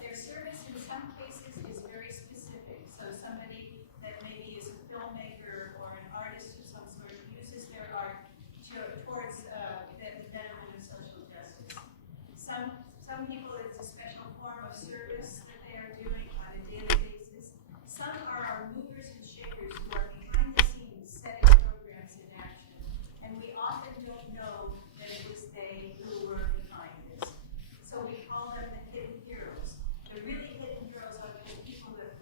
Their service in some cases is very specific. So somebody that maybe is a filmmaker or an artist of some sort uses their art towards the betterment of social justice. Some people, it's a special form of service that they are doing on a daily basis. Some are our movers and shakers who are behind the scenes setting programs in action. And we often don't know that it was they who were behind this. So we call them the hidden heroes. The really hidden heroes are the people that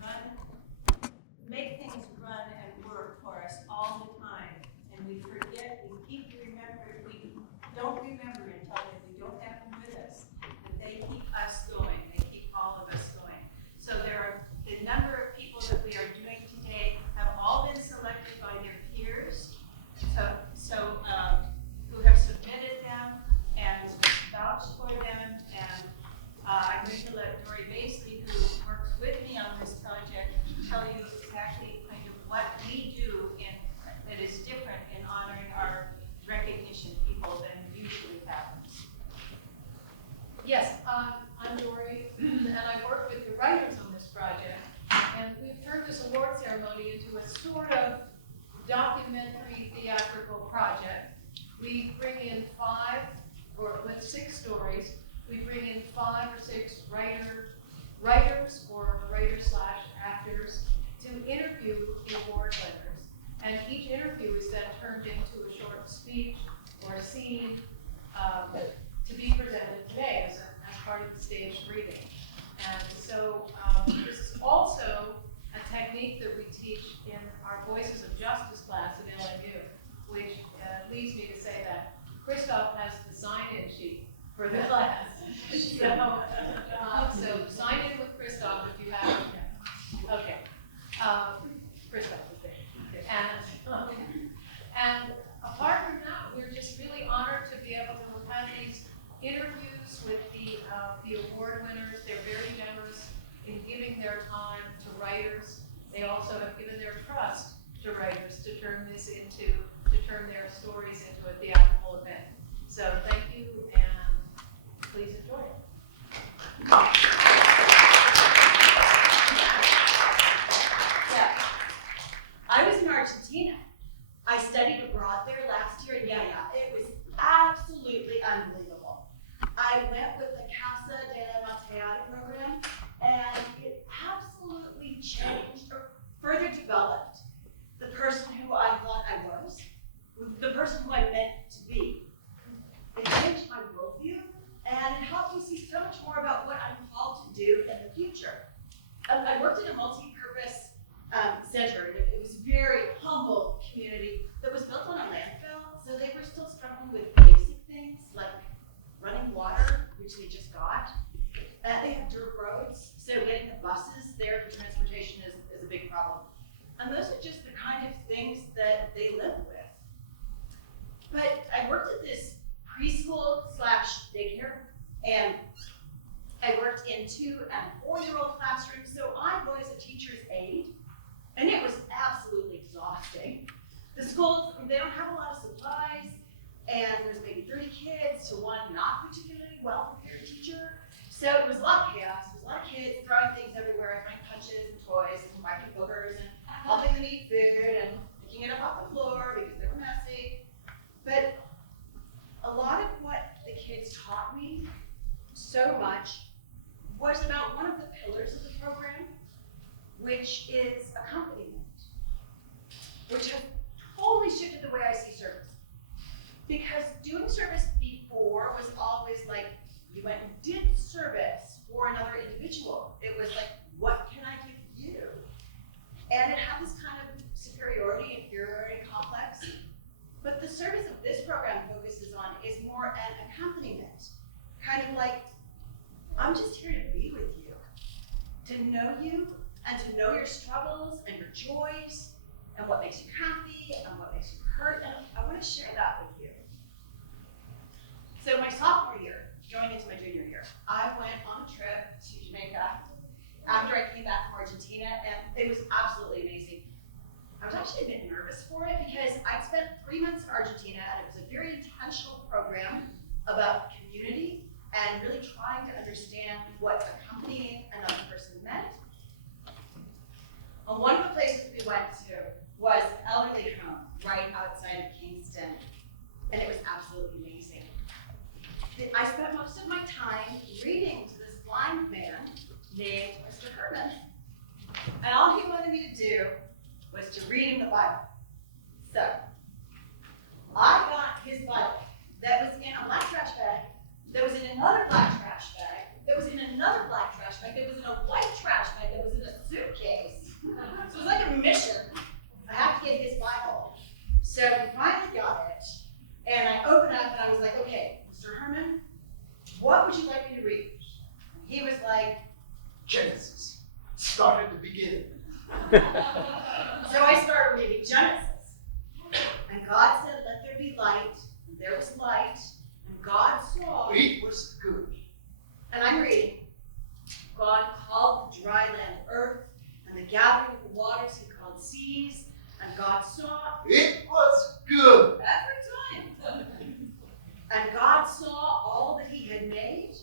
make things run and work for us all the time. And we forget, we keep remembering, we don't remember until they don't have them with us. But they keep us going, they keep all of us going. So the number of people that we are doing today have all been selected by their peers. Who have submitted them and vouched for them, and I'm going to let Dory Basley, who works with me on this project, tell you exactly kind of what we do that is different in honoring our recognition people than usually happens. Yes, I'm Dory, and I work with the writers on this project, and we've turned this award ceremony into a sort of documentary theatrical project. We bring in 6 stories. We bring in 5 or 6 writers or writers/actors to interview the award winners. And each interview is then turned into a short speech or a scene to be presented today as part of the staged reading. And so this is also a technique that we teach in our Voices of Justice class at LMU, which leads me to say that Christoph has the sign-in sheet for the class. So sign in with Christoph if you have it. Okay. Christoph is there. And apart from that, we're just really honored to be able to have these interviews with the award winners. They're very generous in giving their time to writers. They also have given their trust to writers to turn their stories into a theatrical event. So thank you, and please enjoy it. Yeah. I was in Argentina. I studied abroad there last year, and it was absolutely unbelievable. I went with the Casa de la Mateada program, and it absolutely changed or further developed the person who I thought I was, the person who I meant to be. It changed my worldview, and it helped me see so much more about what I'm called to do in the future. I worked in a multi-purpose center, and it was a very humble community that was built on a landfill, so they were still struggling with basic things like running water, which they just got. They have dirt roads, so getting the buses there for transportation is a big problem. And those are just the kind of things that they live with. But I worked at this preschool/daycare, and I worked in 2- and 4-year-old classrooms, so I was a teacher's aide, and it was absolutely exhausting. The schools, they don't have a lot of supplies, and there's maybe 30 kids to one not particularly well-prepared teacher. So it was a lot of chaos. It was a lot of kids throwing things everywhere, throwing punches and toys and whacking boogers and helping them eat food and picking it up off the floor because they were messy. But a lot of what the kids taught me so much was about one of the pillars of the program, which is accompaniment, which has totally shifted the way I see service. Because doing service before was always like, you went and did service for another individual. It was like, what can I give you? And it had this kind of superiority, inferiority complex. But the service of this program focuses on is more an accompaniment. Kind of like, I'm just here to be with you, to know you, and to know your struggles and your joys, and what makes you happy, and what makes you hurt, and I want to share that with you. So my sophomore year, going into my junior year, I went on a trip to Jamaica after I came back from Argentina, and it was absolutely amazing. I was actually a bit nervous for it because I'd spent 3 months in Argentina, and it was a very intentional program about community and really trying to understand what accompaniment And one of the places we went to was an elderly home right outside of Kingston, and it was absolutely amazing. I spent most of my time reading to this blind man named Mr. Herman, and all he wanted me to do was to read him the Bible. So, I got his Bible that was in a black trash bag, that was in another black trash bag, that was in another black trash bag, that was in a white trash bag, that was in a suitcase. So it was like a mission. I have to get his Bible. So we finally got it, and I opened up and I was like, okay, Mr. Herman, what would you like me to read? And he was like, Genesis. Start at the beginning. so I started reading Genesis. And God said, let there be light, and there was light, and God saw. It was good. And I'm reading. God called the dry land earth, and the gathering of the waters he called seas, and God saw. It was good. Every time. And God saw all that he had made.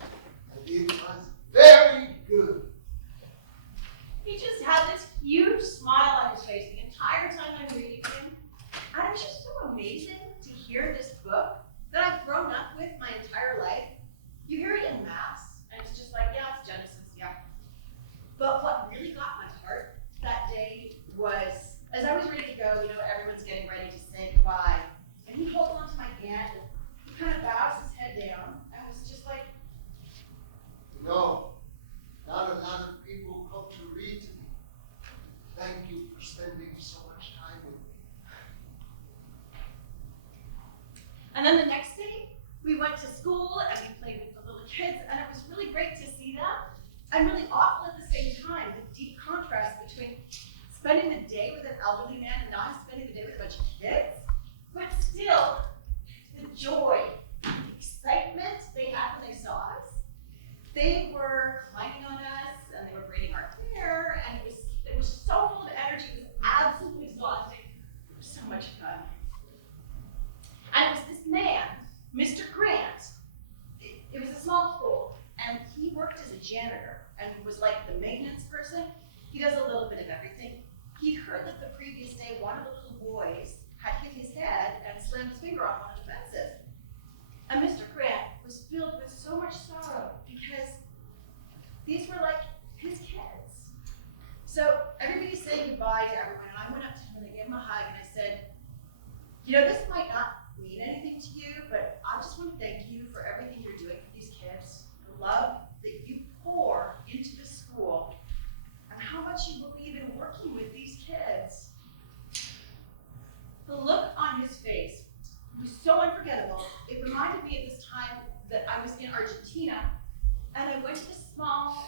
And it was very good. He just had this huge smile on his face the entire time I'm reading him. And it was just so amazing to hear this book that I've grown up with my entire life. You hear it in Mass, and it's just like, yeah, it's Genesis, yeah. But what really got my heart that day was, as I was ready to go, everyone's getting ready to say goodbye. And he holds onto my hand and he kind of bows his head down. And was just like, Not a lot of people come to read to me. Thank you for spending so much time with me. and then the next day, we went to school and we played with the little kids, and it was really great to see them. And really awful at the same time, the deep contrast between spending the day with an elderly man and not spending the day with a bunch of kids, but still, the joy, the excitement they had when they saw us. They were climbing on us, and they were braiding our hair, and it was so full of energy. It was absolutely exhausting. It was so much fun. And it was this man, Mr. Grant. It was a small school, and he worked as a janitor and was like the maintenance person. He does a little bit of everything. He heard that the previous day one of the little boys had hit his head and slammed his finger on one of the fences. And Mr. Grant was filled with so much sorrow because these were like his kids. So everybody's saying goodbye to everyone, and I went up to him and I gave him a hug and I said, this might not mean anything to you, but I just want to thank you for everything you're doing for these kids, the love that you pour into the school, and how much you believe in working with these kids. The look on his face was so unforgettable. It reminded me of this time that I was in Argentina, and I went to this small,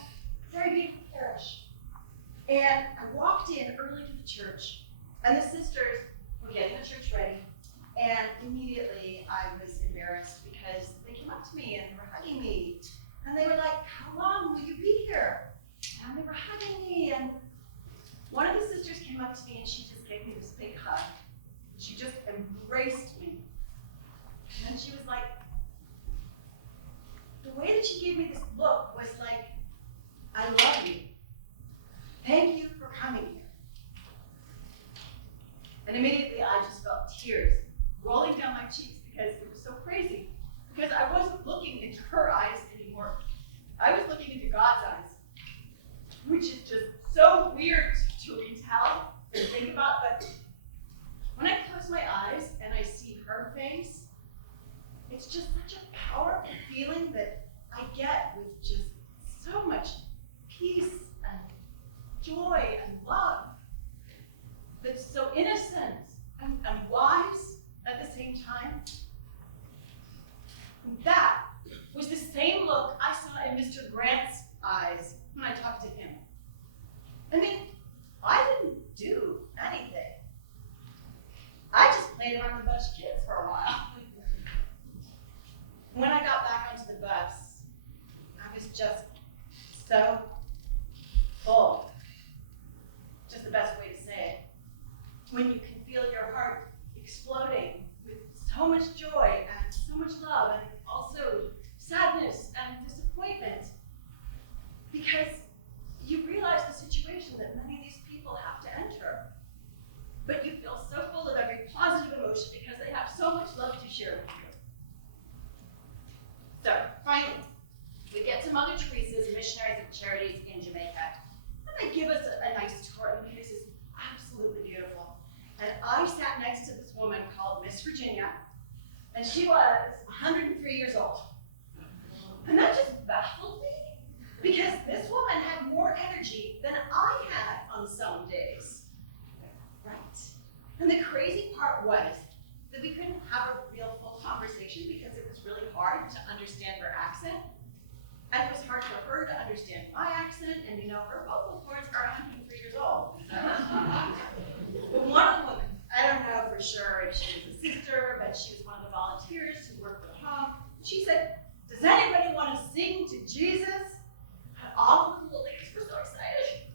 very beautiful parish. And I walked in early to the church, and the sisters were getting the church ready. And immediately I was embarrassed because they came up to me and were hugging me. And they were like, how long will you be here? And they were hugging me. And one of the sisters came up to me and she just gave me this big hug. She just embraced me. And she was like, the way that she gave me this look was like, I love you. Thank you for coming here. And immediately I just felt tears rolling down my cheeks because it was so crazy. Because I wasn't looking into her eyes anymore. I was looking into God's eyes, which is just so weird to retell and think about. But when I close my eyes and I see her face, it's just such a powerful feeling that I get with just so much peace and joy and love that's so innocent and wise at the same time. And that was the same look I saw in Mr. Grant's eyes when I talked to him. I mean, I didn't do anything. I just played around with a bunch of kids for a while. When I got back onto the bus, I was just so full. Just the best way to say it. When you can feel your heart exploding with so much joy and so much love, and also sadness and disappointment, because you realize the situation that many of these people it's Mother Teresa's Missionaries of Charities in Jamaica. And they give us a nice tour, and the place is absolutely beautiful. And I sat next to this woman called Miss Virginia, and she was 103 years old. And that just baffled me, because this woman had more energy than I had on some days. Right? And the crazy part was that we couldn't have a real full conversation because it was really hard to understand her accent. And it was hard for her to understand my accent, and her vocal cords are 103 years old. But one of the women, I don't know for sure if she was a sister, but she was one of the volunteers who worked at home. She said, "Does anybody want to sing to Jesus?" And all of the little ladies were so excited.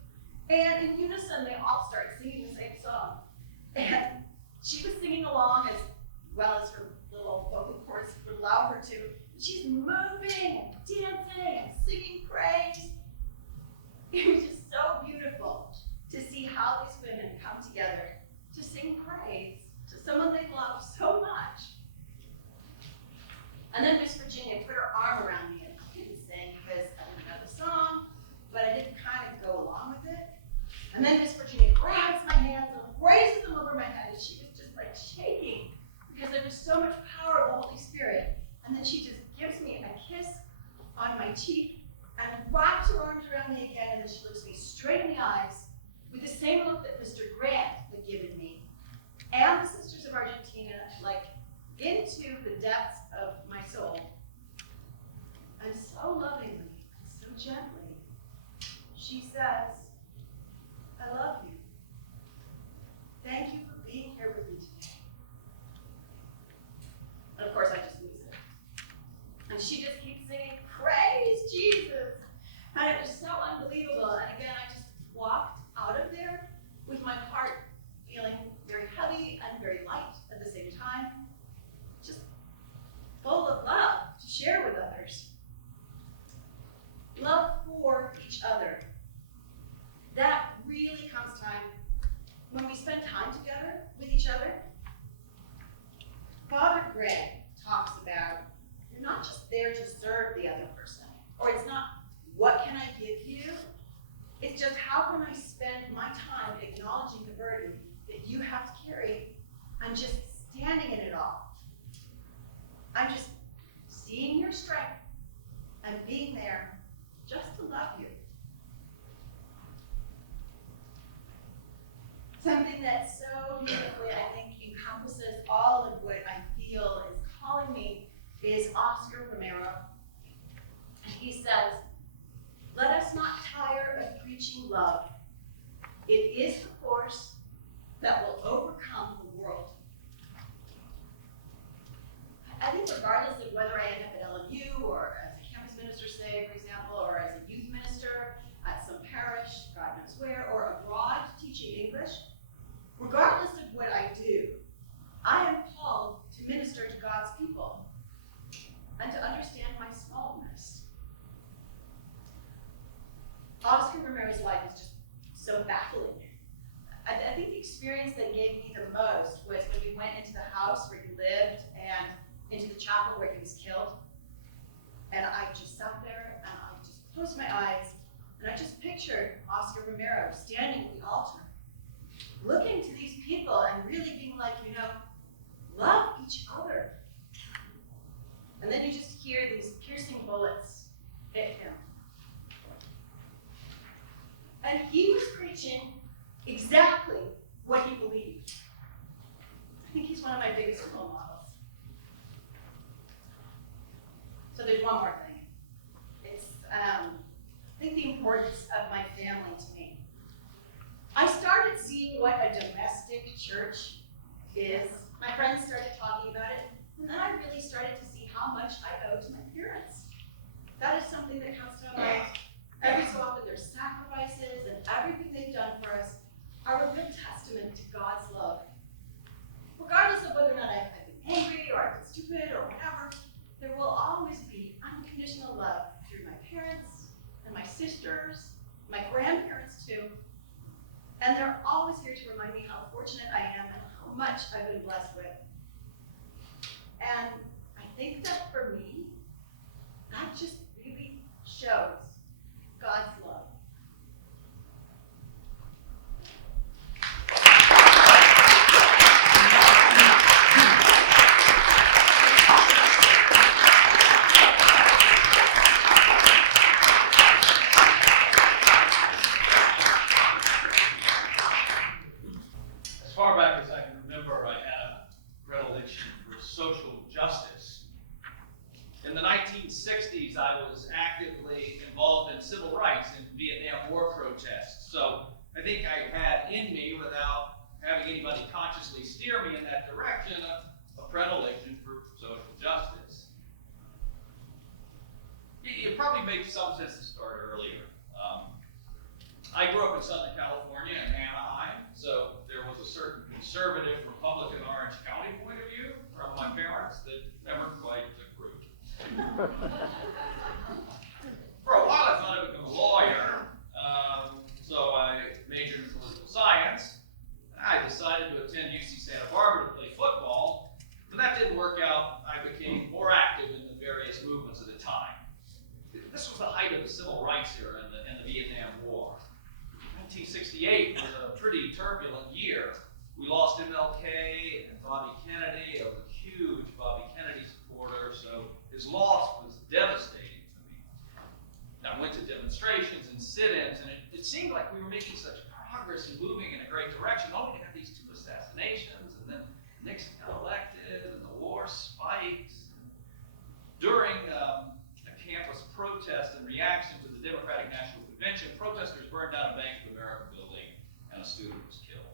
And in unison, they all started singing the same song. And she was singing along as well as her little vocal cords would allow her to. She's moving and dancing and singing praise. It was just so beautiful to see how these women come together to sing praise to someone they love so much. And then Miss Virginia put her arm around me, and I couldn't sing because I didn't know the song, but I did kind of go along with it. And then Miss Virginia grabs my hands and raises them over my head, and she was just like shaking because there was so much power of the Holy Spirit. And then she just gives me a kiss on my cheek and wraps her arms around me again, and then she looks me straight in the eyes with the same look that Mr. Grant had given me and the Sisters of Argentina, like into the depths of my soul. And so lovingly and so gently, she says, "I love you. Thank you for being here with me today." And of course, I just lose it. And she just keeps singing, "Praise Jesus." And it was so unbelievable. And again, I just walked out of there with my heart feeling very heavy and very light at the same time, just full of love to share with others. Love for each other. That really comes time when we spend time together with each other. Father Greg talks about you're not just there to serve the other person, or it's not what can I give you, it's just how can I spend my time acknowledging the burden that you have to carry. I'm just standing in it all. I'm just seeing your strength and being there just to love you. Something that so beautifully, I think, encompasses all of what I feel is calling me is Oscar Romero. He says, "Let us not tire of preaching love. It is the force that will overcome the world." I think regardless of whether I end up at LMU or as a campus minister, say, for example, or as a youth minister at some parish, God knows where, or abroad teaching English, regardless of what I do, I am called to minister to God's people and to understand my smallness. Oscar Romero's life is just so baffling. I think the experience that gave me the most was when we went into the house where he lived and into the chapel where he was killed. And I just sat there and I just closed my eyes and I just pictured Oscar Romero standing at the altar, looking to these people and really being like, love each other. And then you just hear these piercing bullets hit him. And he was preaching exactly what he believed. I think he's one of my biggest role models. So there's one more thing. It's, I think the importance of my family to me. I started seeing what a domestic church is. My friends started talking about it, and then I really started to see how much I owe to my parents. That is something that comes to my mind every so often. Their sacrifices and everything they've done for us are a real testament to God's love. Regardless of whether or not I've been angry or I've been stupid or whatever, there will always be unconditional love through my parents and my sisters, my grandparents too. And they're always here to remind me how fortunate I am and how much I've been blessed with. And I think that for me, that just really civil rights and Vietnam War protests. So I think I had in me, without having anybody consciously steer me in that direction, a predilection for social justice. It probably makes some sense to start earlier. I grew up in Southern California in Anaheim, so there was a certain conservative Republican Orange County point of view from my parents that never quite took root. For a while I thought I'd become a lawyer, so I majored in political science. I decided to attend UC Santa Barbara to play football, but that didn't work out. I became more active in the various movements of the time. This was the height of the civil rights era in the Vietnam War. 1968 was a pretty turbulent year. We lost MLK and Bobby Kennedy. I was a huge Bobby Kennedy supporter, so his loss was devastating to me. I went to demonstrations and sit-ins, and it seemed like we were making such progress and moving in a great direction, only to have these 2 assassinations, and then Nixon got elected, and the war spikes. During a campus protest in reaction to the Democratic National Convention, protesters burned down a Bank of America building, and a student was killed.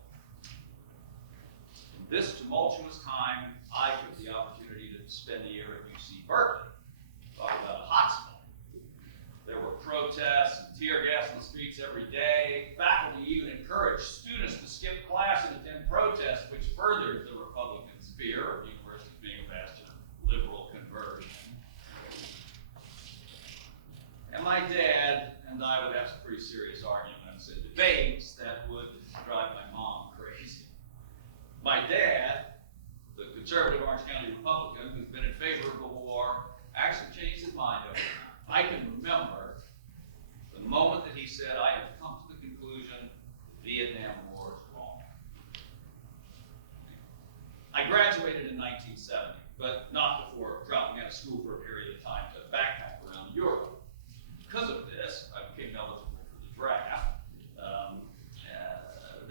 In this tumultuous time, I took the opportunity to spend a year at UC Berkeley. Talk about a hotspot. There were protests and tear gas in the streets every day. Faculty even encouraged students to skip class and attend protests, which furthered the Republicans' fear of universities being a bastion of liberal conversion. And my dad and I would have some pretty serious arguments and debates that would drive my mom crazy. My dad, the conservative Orange County Republican who's been in favor of the war, actually changed his mind over time. I can remember the moment that he said, I have come to the conclusion the Vietnam War is wrong. I graduated in 1970, but not before dropping out of school for a period of time to backpack around Europe. Because of this, I became eligible for the draft.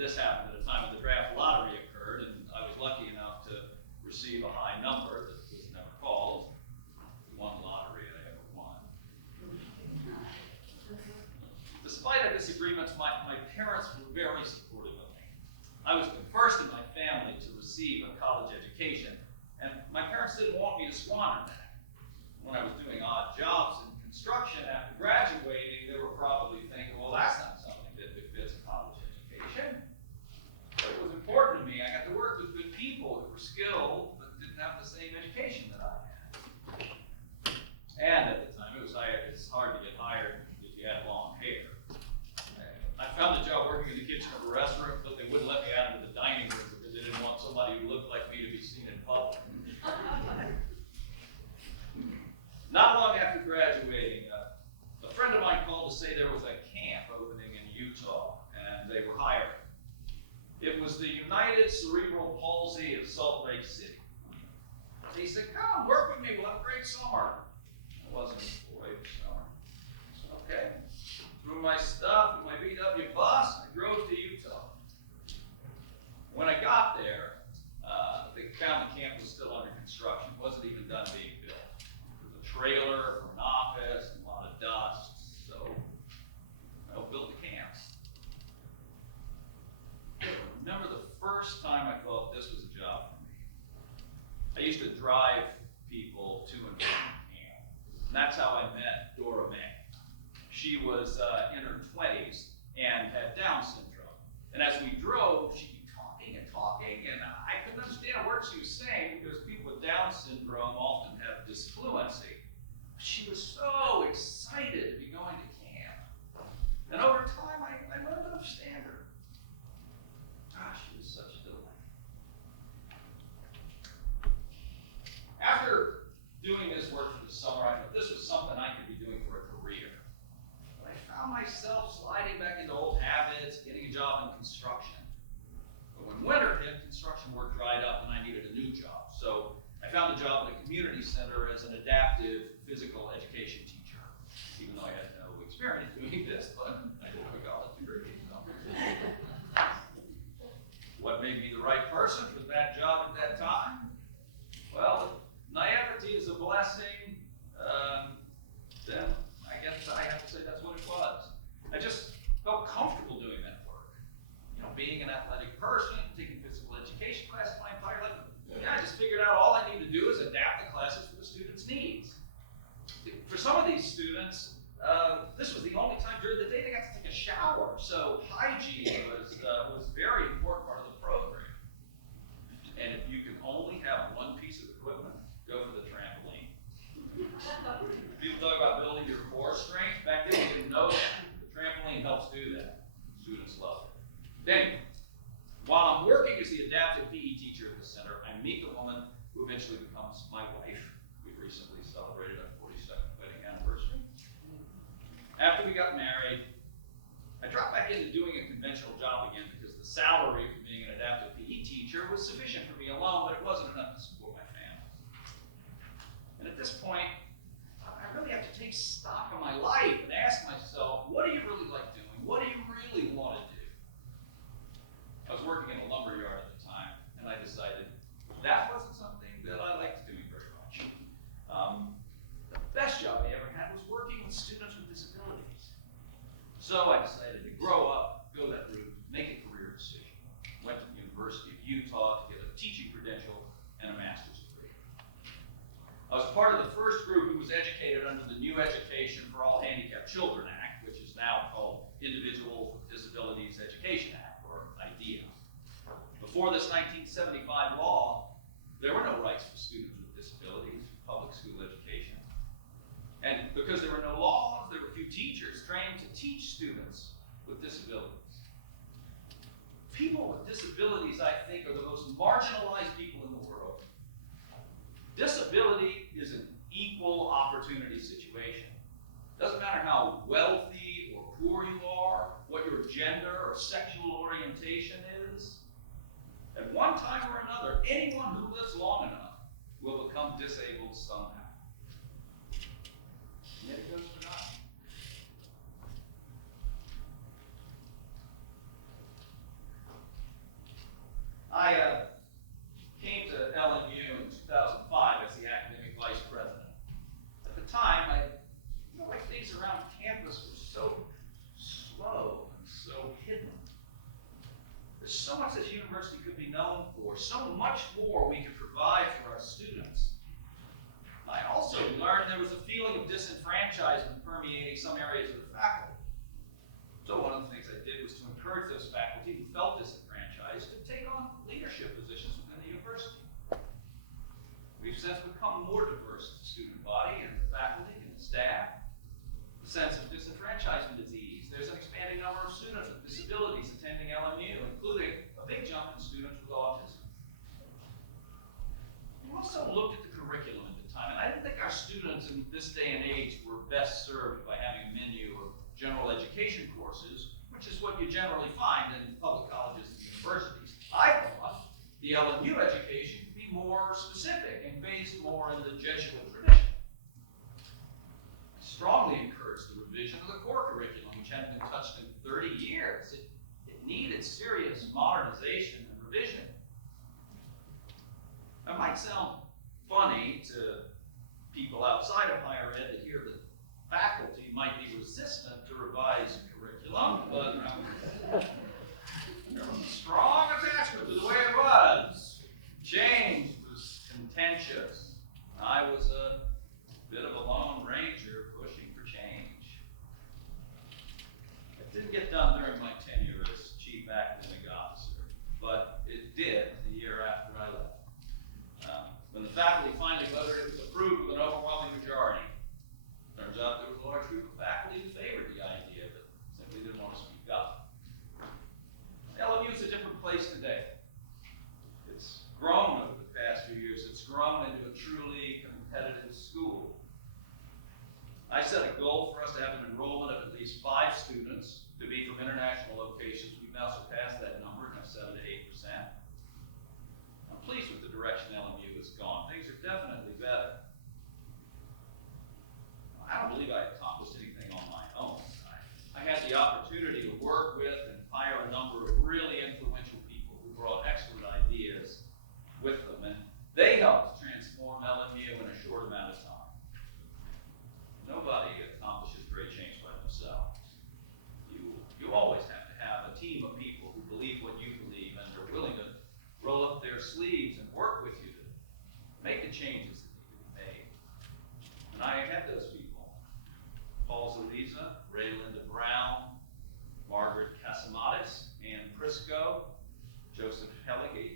This happened at a time when the draft lottery occurred, and I was lucky enough to receive a high number that was never called. The one lottery I ever won. Despite our disagreements, my parents were very supportive of me. I was the first in my family to receive a college education, and my parents didn't want me to squander that. When I was doing odd jobs in construction after graduating, they were probably thinking, well, that's not something that fits a college education. But it was important to me. I got to work with good people who were skilled, but didn't have the same education that I had. And at the time, it's hard to get hired if you had long hair. I found a job working in the kitchen of a restaurant, but they wouldn't let me out into the dining room because they didn't want somebody who looked like me to be seen in public. Not long after graduating, a friend of mine called to say there was a camp opening in Utah, and they were hiring. It was the United Cerebral Palsy of Salt Lake City. He said, come, work with me, we'll have a great summer. I wasn't employed this summer. Okay. Threw my stuff in my VW bus, and I drove to Utah. When I got there, they found the camp was still under construction. It wasn't even done being built. Trailer for an office, and a lot of dust, so I built the camp. I remember the first time I thought this was a job for me. I used to drive people to and from camp, and that's how I met Dora May. She was in her 20s and had Down syndrome, and as we drove, she'd be talking, and I couldn't understand a word she was saying because people with Down syndrome often have disfluency. She was so excited to be going to camp. And over time, I learned to understand her. Gosh, she was such a delight. After doing this work for the summer, I thought this was something I could be doing for a career. But I found myself sliding back into old habits, getting a job in construction. But when winter hit, construction work dried up and I needed a new job. So I found a job at a community center as an adaptive physical education teacher, even though I had no experience doing this, but I did have a college degree. So. What made me the right person for that job at that time? Well, if naivety is a blessing, then I guess I have to say that's what it was. shower. So hygiene was a very important part of the program. And if you can only have one piece of equipment, go for the trampoline. People talk about building your core strength. Back then, we didn't know that. The trampoline helps do that. Students love it. Anyway, while I'm working as the adaptive PE teacher at the center, I meet the woman who eventually becomes my wife. We recently celebrated our 42nd wedding anniversary. After we got married, I dropped back into doing a conventional job again because the salary for being an adaptive PE teacher was sufficient for me alone, but it wasn't enough to support my family. And at this point, I really have to take stock of my life and ask myself, what do you really like doing? What do you really want to do? I was working in a lumber yard at the time, and I decided that wasn't something that I liked doing very much. The best job I ever had was working with students with disabilities. So I decided to grow up, go that route, make a career decision. Went to the University of Utah to get a teaching credential and a master's degree. I was part of the first group who was educated under the New Education for All Handicapped Children Act, which is now called Individuals with Disabilities Education Act, or IDEA. Before this 1975 law, there were no rights for students with disabilities in public school education. And because there were no laws, there were few teachers trained to teach students with disabilities. People with disabilities, I think, are the most marginalized people in the world. Disability is an equal opportunity situation. Doesn't matter how wealthy or poor you are, what your gender or sexual orientation is. At one time or another, anyone who lives long enough will become disabled somehow. And yet it goes for nothing. I came to LMU in 2005 as the academic vice president. At the time, I felt like things around campus were so slow and so hidden. There's so much this university could be known for, so much more we could provide for our students. I also learned there was a feeling of disenfranchisement permeating some areas of the faculty. So one of the things I did was to encourage those faculty who felt disenfranchised to take on leadership positions within the university. We've since become more diverse as a student body and the faculty and the staff. The sense of disenfranchisement is eased. There's an expanding number of students with disabilities attending LMU, including a big jump in students with autism. We also looked at the curriculum at the time, and I didn't think our students in this day and age were best served by having a menu of general education courses, which is what you generally find in public colleges and universities. I thought the LMU education could be more specific and based more in the Jesuit tradition. I strongly encourage the revision of the core curriculum, which hadn't been touched in 30 years. It needed serious modernization and revision. It might sound funny to people outside of higher ed to hear that faculty might be resistant to revised curriculum, but there was a strong attachment to the way it was. Change was contentious. I was a bit of a lone ranger pushing for change. It didn't get done during my tenure as chief academic officer, but it did the year after I left. When the faculty finally voted, it was approved with an overwhelming majority. Turns out there was a large group of faculty who favored the idea, but simply didn't want to speak up. LMU is a different place today. It's grown over the past few years. It's grown into a truly competitive school. I set a goal for us to have an enrollment of at least 5 students to be from international locations. We've now surpassed that number and have 7 to 8%. I'm pleased with the direction LMU has gone. Things are definitely better. I don't believe I accomplished anything on my own. I had the opportunity to work with and hire a number of really influential people who brought excellent ideas with them, and they helped transform LMU in a short amount of time. Nobody accomplishes great change by themselves. You always have to have a team of people who believe what you believe and are willing to roll up their sleeves and work with you to make the changes that need to be made. And I had those people. Paul Zaliza, Ray Linda Brown, Briscoe, Joseph Helligy,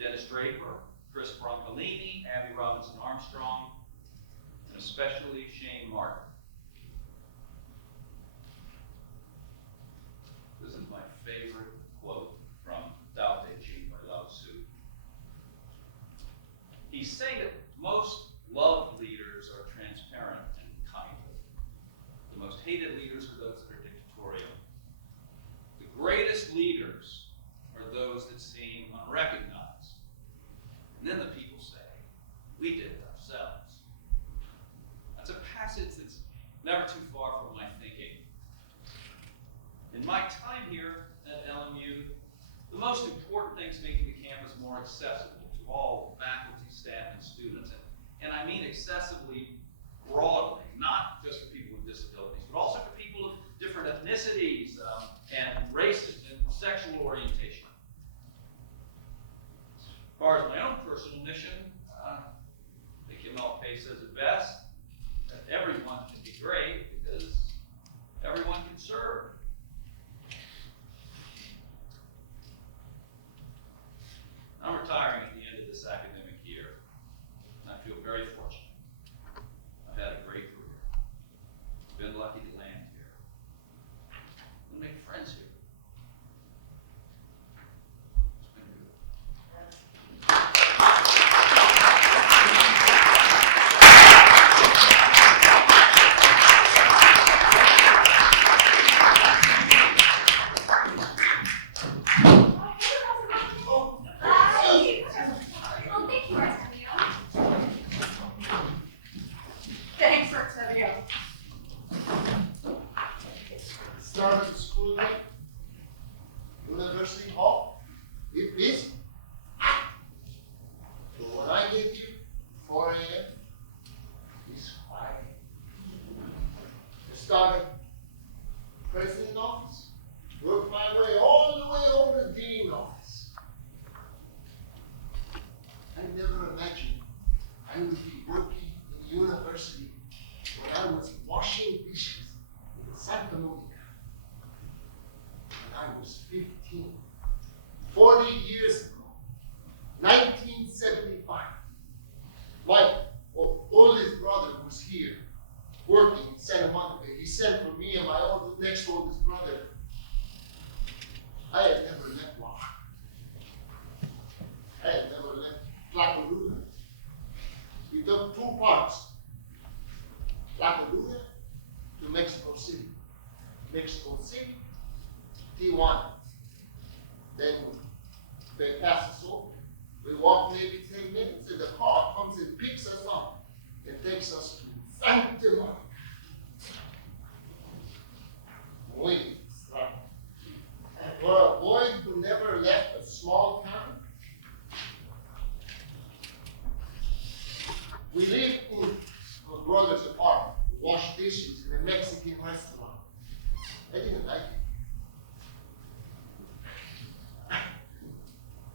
Dennis Draper, Chris Broncolini, Abby Robinson Armstrong, and especially Shane Martin. This is my favorite quote from Tao Te Ching by Lao Tzu. He said that most loved leaders are transparent and kindly. The most hated leaders are those that are dictatorial. The greatest leaders are those that seem unrecognized. And then the people say, we did it ourselves. That's a passage that's never too far from my thinking. In my time here at LMU, the most important thing is making the campus more accessible to all faculty, staff, and students. And I mean accessibly broadly, not just for people with disabilities, but also for people of different ethnicities and races and sexual orientation. As far as my own personal mission, I think MLK says it best, that everyone can be great because everyone can serve. I'm retiring at the end of this academic year, and I feel very fortunate. I've had a great career. Been lucky to land here. And make friends here. It's been good. Thanks, Artemio. Started the school day, University Hall, it busy. So when I get here, 4 a.m., it's quiet. I started president office, worked my way all the way over to dean office. I never imagined I would be working in university when I was washing dishes in Santa Monica. When I was 15, 40 years ago, 1975. My oldest brother was here working in Santa Monica. He sent for me and my next oldest brother. I had never left Oaxaca. I had never left Tlacolula. We took 2 parts, Tlacolula to Mexico City. Mexico City, Tijuana. Then they pass us over. We walk maybe 10 minutes and the car comes and picks us up and takes us to Santa Monica. We were boys who never left a small town. We lived in my brother's apartment, washed dishes in a Mexican restaurant. I didn't like it.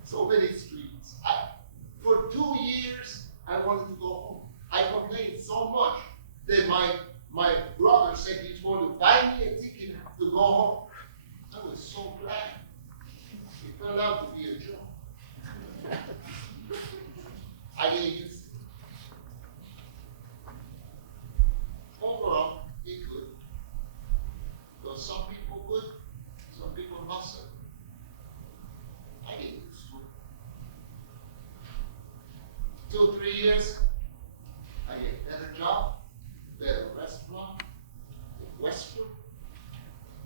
So many streets. For 2 years, I wanted to go home. I complained so much that my brother said he's going to buy me a ticket to go home. I was so glad. It turned out to be a joke. I didn't use it. Overall, it good. Because some people good, some people not so. I didn't use it. 2 or 3 years, I get a better job, better restaurant, in Westwood,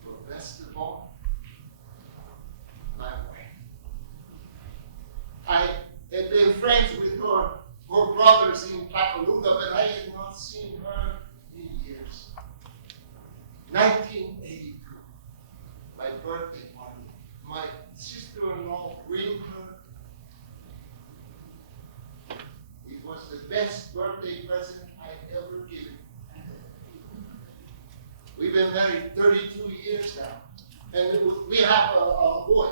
for basketball. My way. I had been friends with her brothers in Tlacolula, but I had not seen her in years. 1982, my birthday party. My sister-in-law bring her. It was the best birthday present I ever given. We've been married 32 years now, and we have a boy.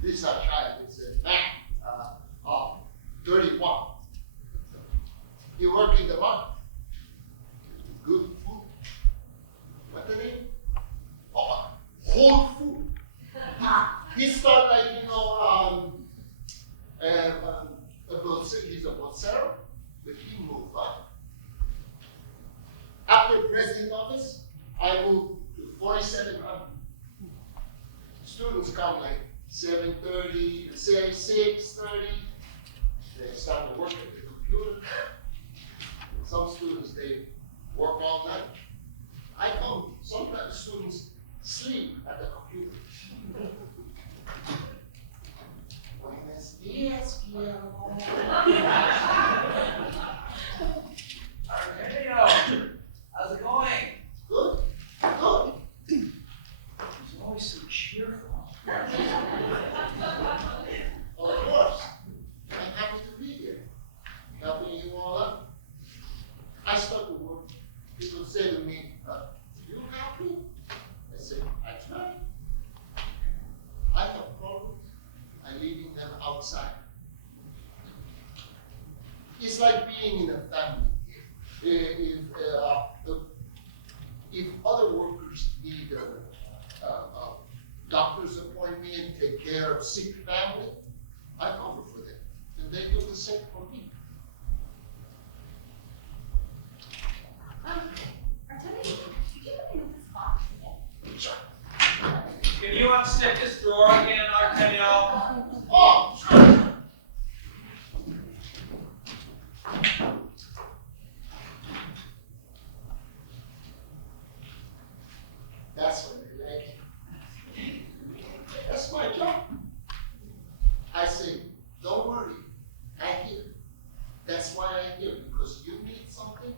This is our child. It's a man, 31. He worked in the market. Good food. What's the name? Oh, Whole Food. I moved to 4,700. Students come like 7:30, say 6:30. They start to work at the computer. Some students, they work all night. I come, sometimes students sleep at the computer. Buenos días, Guillermo. Artemio, how's it going? Good, good. He's always so cheerful. Of course. I'm happy to be here, helping you all out. I start to work. People say to me, you happy? I say, I try. I have problems. I'm leaving them outside. It's like being in a family. If other workers need a doctor's appointment, take care of sick family, I cover for them. And they do the same for me. Artemio, could you let me move this box again? Sure. Can you unstick this drawer again, Artemio? Oh, sure. That's what they like. That's my job. I say, don't worry, I'm here. That's why I'm here, because you need something,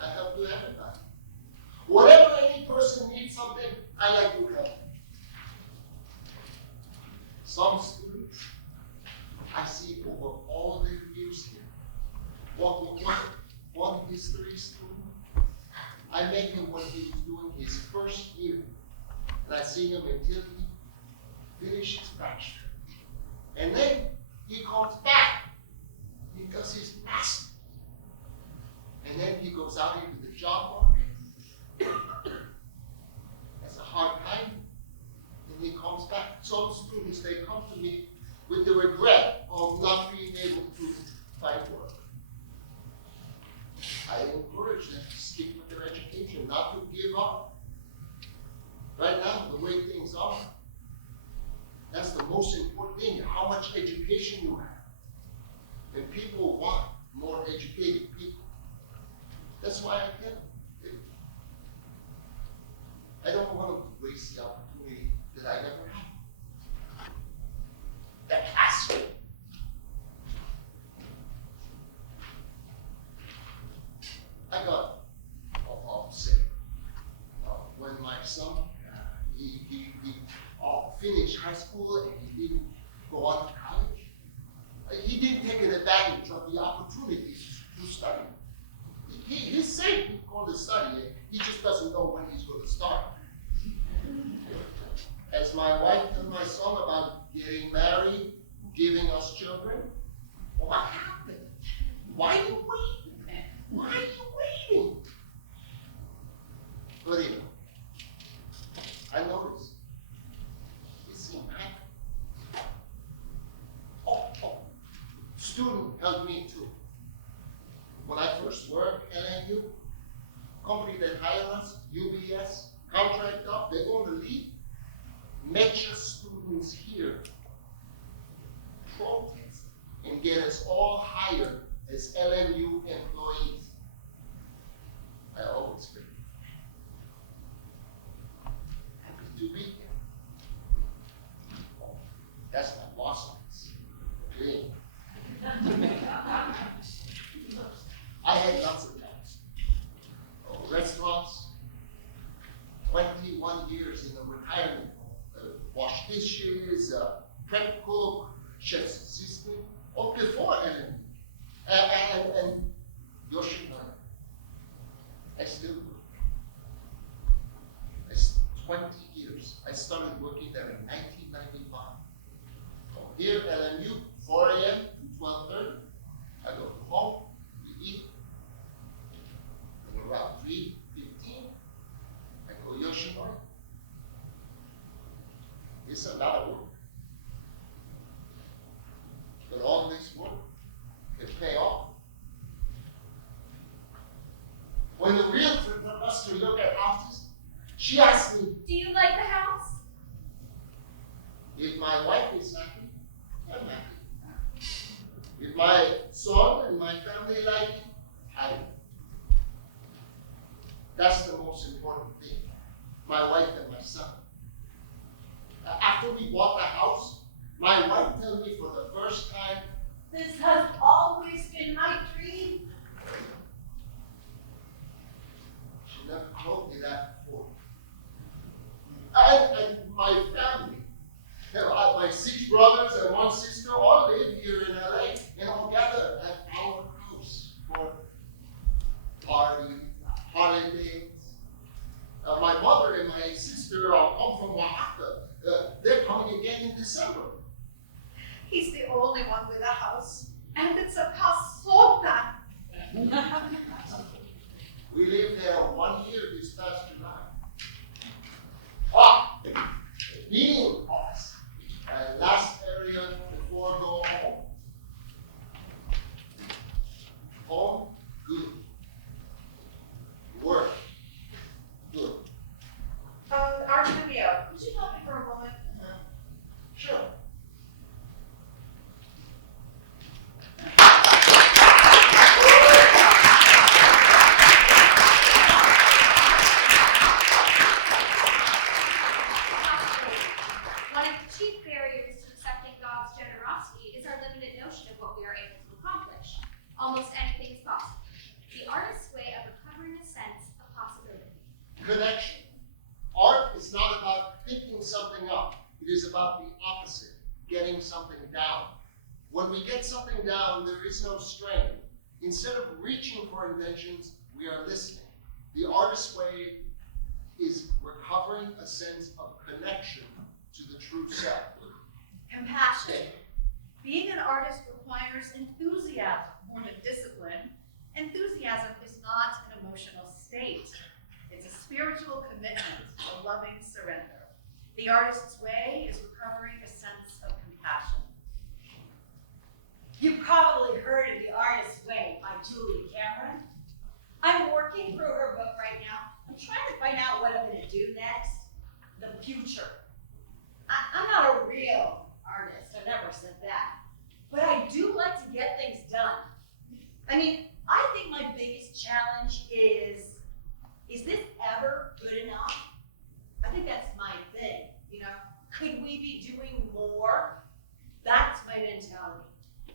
I help you everybody. Whatever any person needs something, I like to help. Some students, I see over all their years here. One history student, I met him when he was doing his first year. And I see him until he finished his bachelor. And then he comes back. He does his master's. And then he goes out into the job market. That's a hard time. And he comes back. Some students, they come to me with the regret of not being able to find work. I encourage them to stick with their education, not to give up. Right now, the way things are, that's the most important thing, how much education you have. And people want more educated people. That's why I tell them. I don't want them to waste the opportunity that I never had. That has to. I got sick. When my son, he finished high school and he didn't go on to college. He didn't take advantage of the opportunities to study. He's safe he's going to study it. He just doesn't know when he's going to start. As my wife and my son about getting married, giving us children, what happened? Why are you waiting? Why are you waiting? But anyway, I noticed. You see, student helped me too. When I first worked at LNU, company that hired us, UBS, contract up, they're going to leave. Make students here protest and get us all hired as LNU employees. I always feel happy to be here. That's my boss office. I had lots of jobs. Restaurants, 21 years in a retirement home. Wash dishes, prep cook, chef's assistant, all before LNU. And Yoshinoya. I still work. It's 20 years. I started working there in 1995. Here, LNU, 4 a.m. to 12:30. I go home, we eat. And around 3:15, I go Yoshinoya. It's a lot of work. But all this work can pay off. When the realtor wants to look She asked me Do you like the house? if my wife is happy, I'm happy. If my son and my family like it, I do. That's the most important thing. My wife and my son. After we bought the house, my wife told me for the first time, This has always been my dream. she never told me that before. And my family, my 6 brothers and 1 sister all live here in LA and all gather at our house for parties, holidays. My mother and my sister all come from Oaxaca. They're coming again in December. He's the only one with a house, and it's a casota. We lived there 1 year this past July. Meeting office. Last area before go home. Home, good. Work, good. Artemio, could you help me for a moment? Sure. One of the chief barriers to accepting God's generosity is our limited notion of what we are able to accomplish. Almost anything is possible. The artist's way of recovering a sense of possibility. Connection. Art is not about picking something up. It is about the opposite, getting something down. When we get something down, there is no strain. Instead of reaching for inventions, we are listening. The artist's way is recovering a sense of connection to the true self. Compassion. Being an artist requires enthusiasm more than discipline. Enthusiasm is not an emotional state. It's a spiritual commitment, a loving surrender. The artist's way is recovering a sense of compassion. You probably heard of The Artist's Way by Julia Cameron. I'm working through her book right now. I'm trying to find out what I'm going to do next. The future. I'm not a real artist. I never said that. But I do like to get things done. I mean, I think my biggest challenge is this ever good enough? I think that's my thing, you know? Could we be doing more? That's my mentality.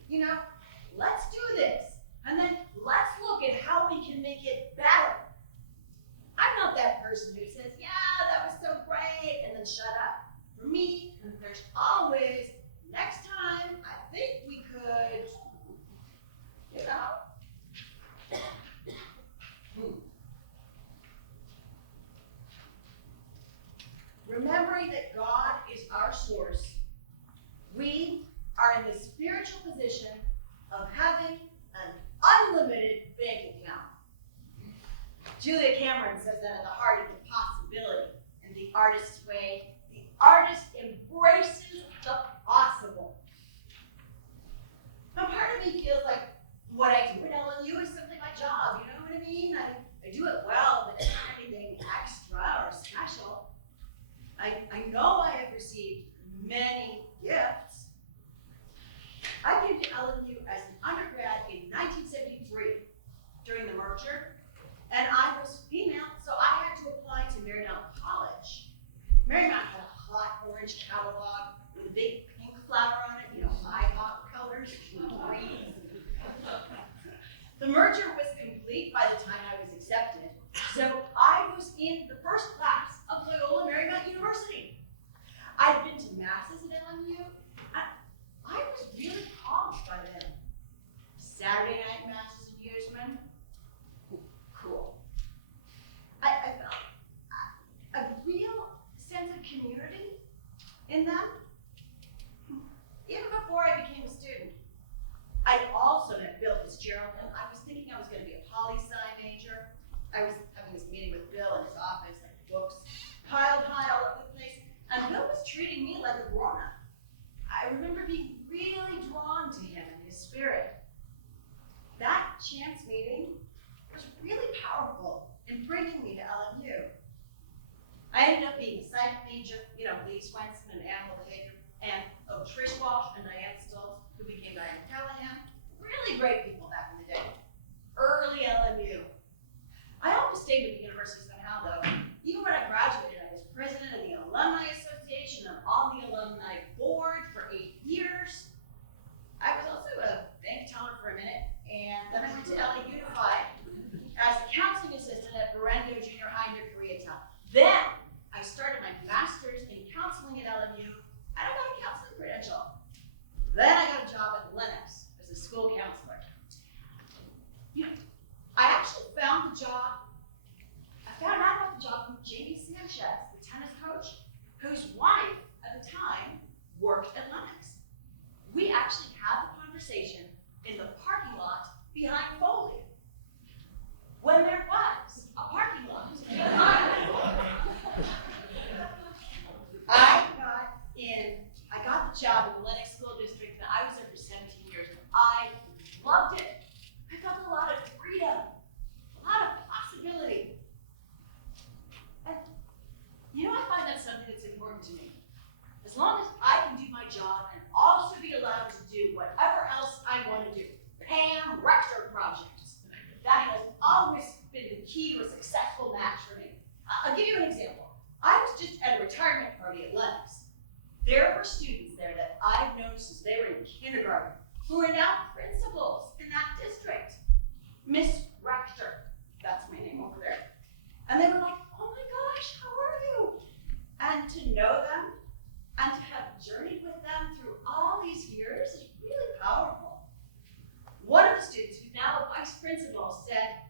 You know, let's do this, and then let's look at how we can make it better. I'm not that person who says, yeah, that was so great, and then shut up. For me, there's always, next time, I think we could, you know. Remembering that God is our source, we are in the spiritual position of having an unlimited bank account. Julia Cameron says that at the heart of the possibility in The Artist's Way, the artist embraces the possible. Now part of me feels like what I do at LNU is simply my job, you know what I mean? I do it well, but it's not anything extra or special. I know I have received many gifts. I came to LNU as an undergrad in 1973 during the merger, and I was female, so I had to apply to Marymount College. Marymount had a hot orange catalog with a big pink flower on it, you know, my hot colors, green. The merger was complete by the time I was accepted, so I was in the first class of Loyola Marymount University. I'd been to masses at LMU. I was really calmed by them. Saturday night masses in Huseman, cool. I felt a real sense of community in them. Even before I became a student, I'd also met Bill Fitzgerald, and I was thinking I was going to be a poli-sci major. I was having this meeting with Bill in his office, like books piled high all over the place, and Bill was treating me like a grown-up. I remember being really drawn to him and his spirit. That chance meeting was really powerful in bringing me to LMU. I ended up being a psych major, Lee Swenson and animal behavior, and Trish Walsh and Diane Stoltz, who became Diane Callahan. Really great people back in the day. Early LMU. I always stayed with the university somehow though. Even when I graduated, I was president of the Alumni Association and on the alumni board for 8 years. I was also a bank teller for a minute, and then I went to LA Unified as a counseling assistant at Berendo Junior High near Koreatown. Then I started my master's in counseling at LMU, and I got a counseling credential. Then I got a job at Lenox as a school counselor. I actually found the job. I found out about the job from Jamie Sanchez, the tennis coach, whose wife at the time worked at Lenox. We actually had the conversation in the parking lot behind Foley, when there was a parking lot. I got the job in the Lenox School District, and I was there for 17 years. I loved it. I felt a lot of freedom, a lot of possibility. And I find that's something that's important to me. As long as I can do my job and also be allowed to do whatever else I want to do, Pam Rector projects, that has always been the key to a successful match for me. I'll give you an example. I was just at a retirement party at Lenox. There were students there that I've known since they were in kindergarten who are now principals in that district. Miss Rector, that's my name over there. And they were like, oh my gosh, how are you? And to know them and to have journeyed with them through all these years is really powerful. One of the students, who's now a vice principal, said,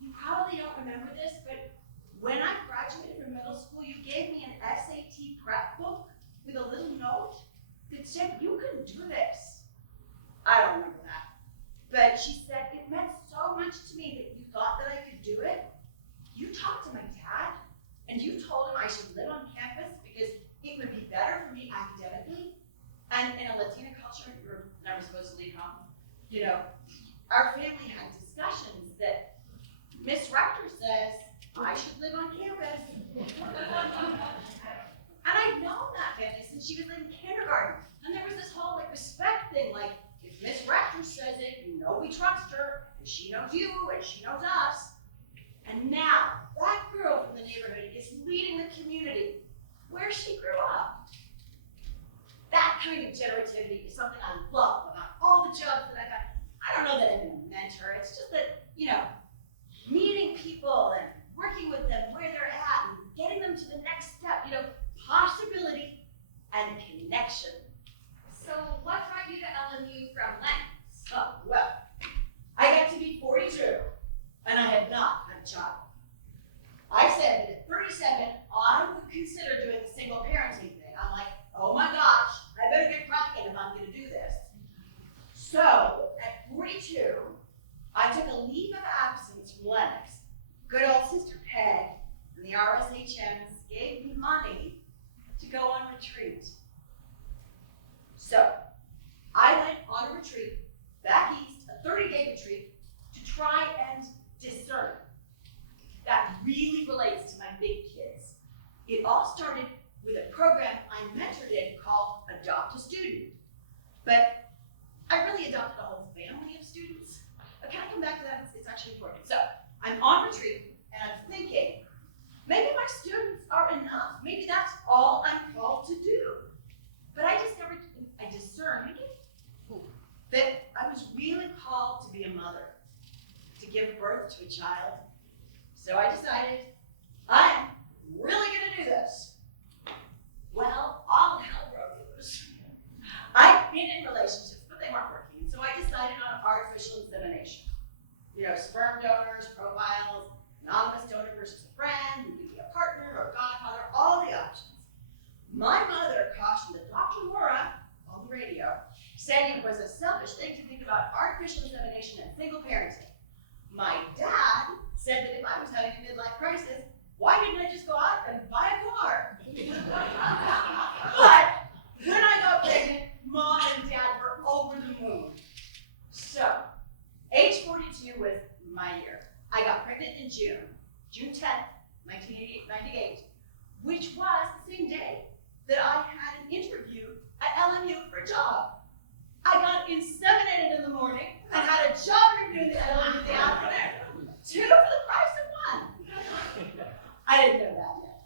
you probably don't remember this, but when I graduated from middle school, you gave me an SAT prep book with a little note that said you couldn't do this. I don't remember that. But she said it meant so much to me that you thought that I could do it. You talked to my dad and you told him I should live on campus because it would be better for me academically. And in a Latina culture, you're never supposed to leave home. Our family had discussions that Miss Rector says I should live on campus. And I've known that family since she was in kindergarten. And there was this whole respect thing, if Miss Rector says it, we trust her, and she knows you, and she knows us. And now, that girl from the neighborhood is leading the community where she grew up. That kind of generativity is something I love about all the jobs that I've had. I don't know that I've been a mentor, it's just that, meeting people and working with them where they're at and getting them to the next step, possibility and connection. So what brought you to LMU from Lenox? Oh, well, I got to be 42 and I had not had a child. I said that at 37, I would consider doing the single parenting thing. I'm like, oh my gosh, I better get cracking if I'm gonna do this. So at 42, I took a leave of absence from Lenox. Good old Sister Peg and the RSHMs gave me money to go on retreat. So I went on a retreat back east, a 30-day retreat, to try and discern. That really relates to my big kids. It all started with a program I mentored in called Adopt a Student. But I really adopted a whole family of students. Can I come back to that? It's actually important. So I'm on retreat and I'm thinking, maybe my students are enough. Maybe that's all I'm called to do. But I discerned that I was really called to be a mother, to give birth to a child. So I decided, I'm really gonna do this. Well, all hell broke loose. I'd been in relationships, but they weren't working. So I decided on artificial insemination. Sperm donors, profiles, anonymous donor versus a friend, you could be a partner or a godfather, all the options. My mother cautioned that Dr. Laura, on the radio, said it was a selfish thing to think about artificial insemination and single parenting. My dad said that if I was having a midlife crisis, why didn't I just go out and buy a car? But when I got pregnant, Mom and Dad were over the moon. So, age 42 was my year. I got pregnant in June 10th, 1998. which was the same day that I had an interview at LMU for a job. I got inseminated in the morning and had a job interview at LMU in the afternoon. 2 for the price of 1. I didn't know that yet.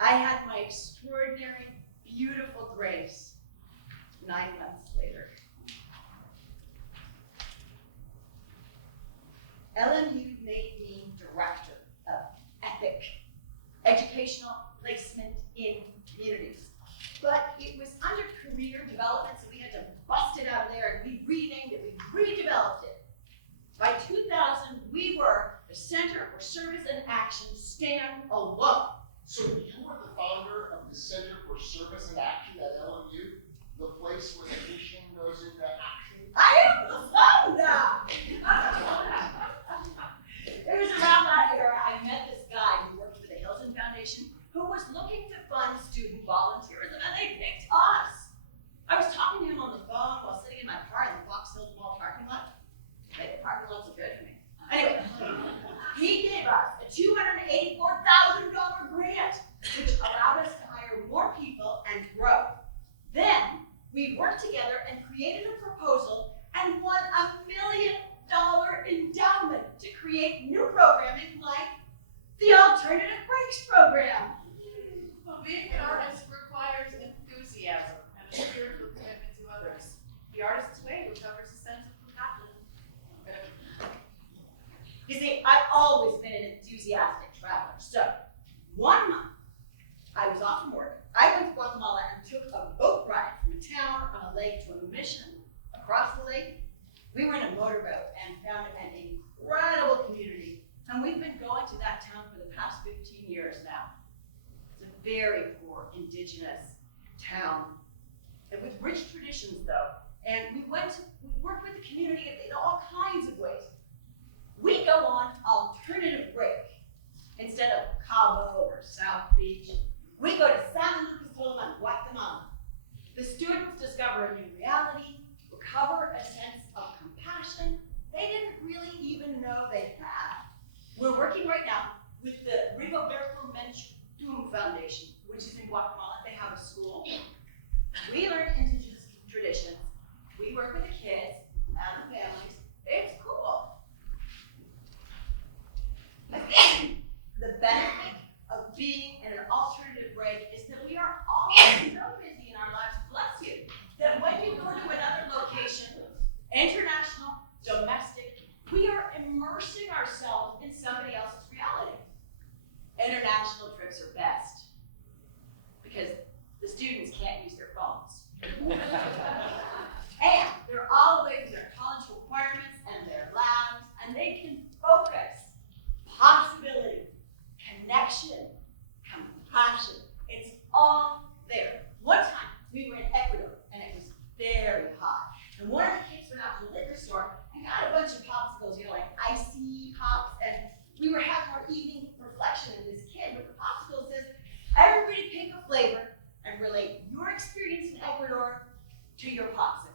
I had my extraordinary, beautiful grace 9 months later. LMU made me director of EPIC, Educational Placement in Communities. But it was under career development, so we had to bust it out of there, and we renamed it, we redeveloped it. By 2000, we were the Center for Service and Action stand alone. So you were the founder of the Center for Service and Action at LMU, the place where the mission goes into action? I am the founder! It was around that era I met this guy who worked for the Hilton Foundation who was looking to fund student volunteerism, and they picked us. I was talking to him on the phone while sitting in my car in the Fox Hills Mall parking lot. Hey, the parking lots are good for me. Anyway, he gave us a $284,000 grant, which allowed us to hire more people and grow. Then we worked together and created a proposal and won $1 million endowment to create new programming like the Alternative Breaks program. Well, being an artist requires enthusiasm and a spiritual commitment to others. The artist's way recovers a sense of compassion. You see, I've always been an enthusiastic traveler. So, 1 month, I was off from work. I went to Guatemala and took a boat ride from a town on a lake to a mission across the lake. We were in a motorboat and found an incredible community. And we've been going to that town for the past 15 years now. It's a very poor, indigenous town, and with rich traditions though. And we worked with the community in all kinds of ways. We go on alternative break instead of Cabo or South Beach. We go to San Lucas Tolima, Guatemala. The students discover a new reality, recover a sense of compassion they didn't really even know they had. We're working right now with the Rigoberto Menchú Foundation, which is in Guatemala. They have a school. We learn indigenous traditions. We work with the kids and the families. It's cool. Again, the benefit of being in an alternative break is that we are always so busy in our lives, bless you, that when you go to another location, international, domestic, we are immersing ourselves in somebody else's reality. International trips are best because the students can't use their phones. And they're all away from their college requirements and their labs, and they can focus. Possibility, connection, compassion, it's all there. One time, we were in Ecuador, and it was very hot. And one of the kids went out to the liquor store and got a bunch of popsicles, like icy pops, and we were having our evening reflection, and this kid with the popsicle says, everybody pick a flavor and relate your experience in Ecuador to your popsicle.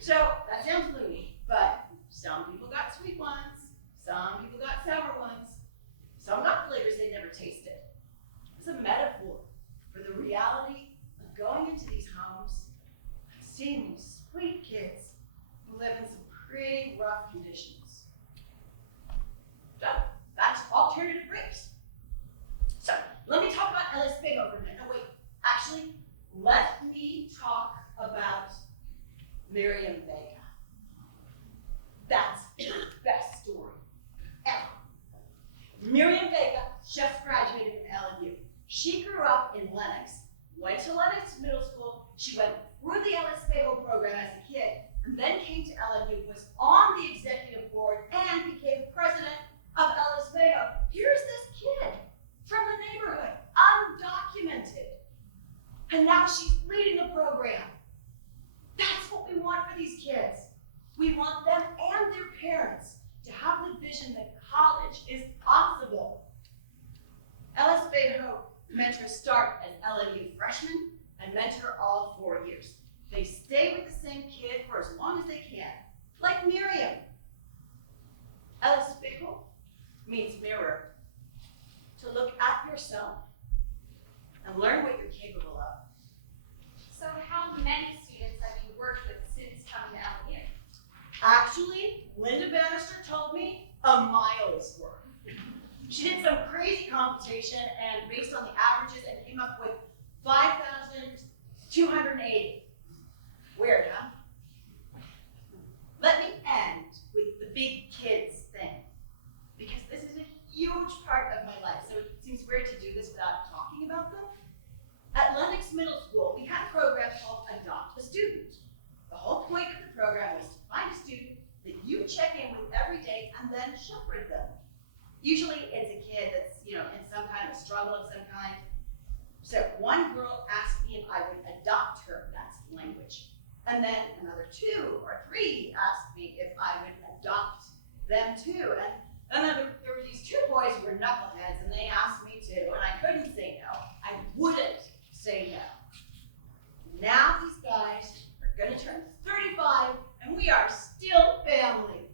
So, that sounds loony, but some people got sweet ones, some people got sour ones, some got flavors they'd never tasted. It's a metaphor for the reality of going into these homes and seeing these sweet kids who live in some pretty rough conditions. So, that's alternative breaks. So, let me talk about El Espejo for a minute. No, wait, actually, let me talk about Miriam Vega. That's the best story ever. Miriam Vega just graduated from LMU. She grew up in Lenox, went to Lenox Middle School. She went through the El Espejo program as a kid, and then came to LMU, was on the executive board, and became president of El Espejo. Here's this kid from the neighborhood, undocumented. And now she's leading the program. That's what we want for these kids. We want them and their parents to have the vision that college is possible. El Espejo mentors start as LMU freshmen and mentor all 4 years. They stay with the same kid for as long as they can, like Miriam. El Espejo means mirror. To yourself and learn what you're capable of. So how many students have you worked with since coming to LMU? Actually, Linda Bannister told me a mile's worth. She did some crazy computation and based on the averages and came up with 5,280. Weird, huh? Let me end with the big kids thing, because this is a huge part of my life, so it seems weird to do this without talking about them. At Lennox Middle School, we had a program called Adopt a Student. The whole point of the program was to find a student that you check in with every day and then shepherd them. Usually it's a kid that's, in some kind of struggle of some kind. So one girl asked me if I would adopt her, that's the language. And then another 2 or 3 asked me if I would adopt them too. And then there were these 2 boys who were knuckleheads and they asked me too, and I couldn't say no. I wouldn't say no. Now these guys are gonna turn 35 and we are still family.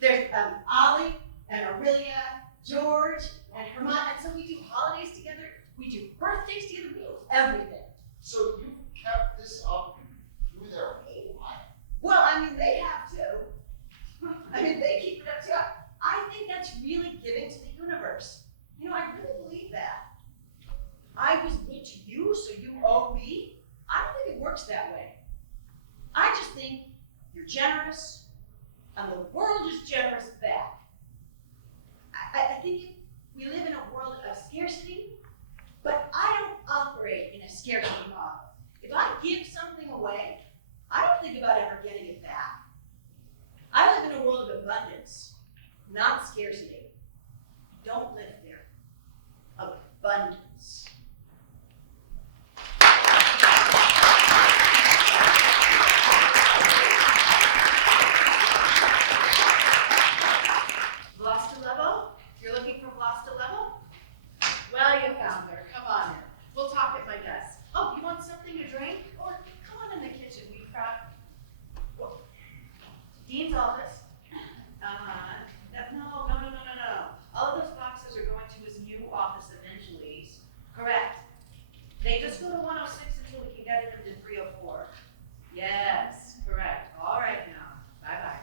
There's Ollie and Aurelia, George and Herman, and so we do holidays together, we do birthdays together, we do everything. So you kept this up through their whole life? Well, they have too. They keep it up too. I think that's really giving to the universe. I really believe that. I was good to you, so you owe me. I don't think it works that way. I just think you're generous, and the world is generous back. I think we live in a world of scarcity, but I don't operate in a scarcity model. If I give something away, I don't think about ever getting it back. I live in a world of abundance, not scarcity. Don't live there. Abundance. Vlasta Levo? You're looking for Vlasta Levo? Well, you found her. Come on in. We'll talk at my desk. Oh, you want something to drink? Or come on in the kitchen. We've got Dean's office. No. All of those boxes are going to his new office eventually. Correct. They just go to 106 until we can get them to 304. Yes, correct. All right now. Bye-bye.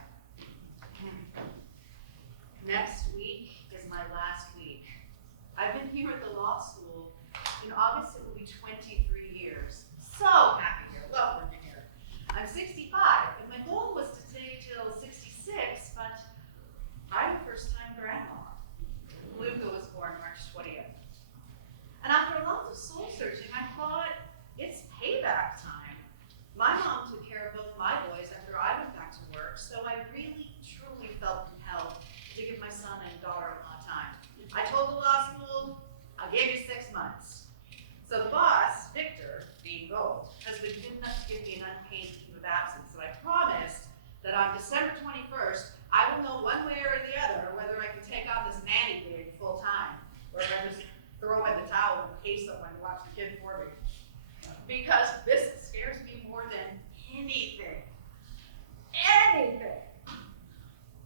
Next week is my last week. I've been here at the law school. In August, it will be 23 years. So happy here. Love living here. I'm 65, and my goal was to stay till 66, but I'm a first-time grandma. Luca was born March 20th. And after lots of soul searching, I thought, it's payback time. My mom took care of both my boys after I went back to work, so I really, truly felt compelled to give my son and daughter-in-law time. I told the law school, I'll give you 6 months. So the boss, Victor, being Gold, has been good enough to give me an unpaid leave of absence. So I promised that on December 21st, I will know one way or the other whether I can take on this nanny gig full time, or if I just throw in the towel and pay someone to watch the kid for me. Because this scares me more than anything. Anything!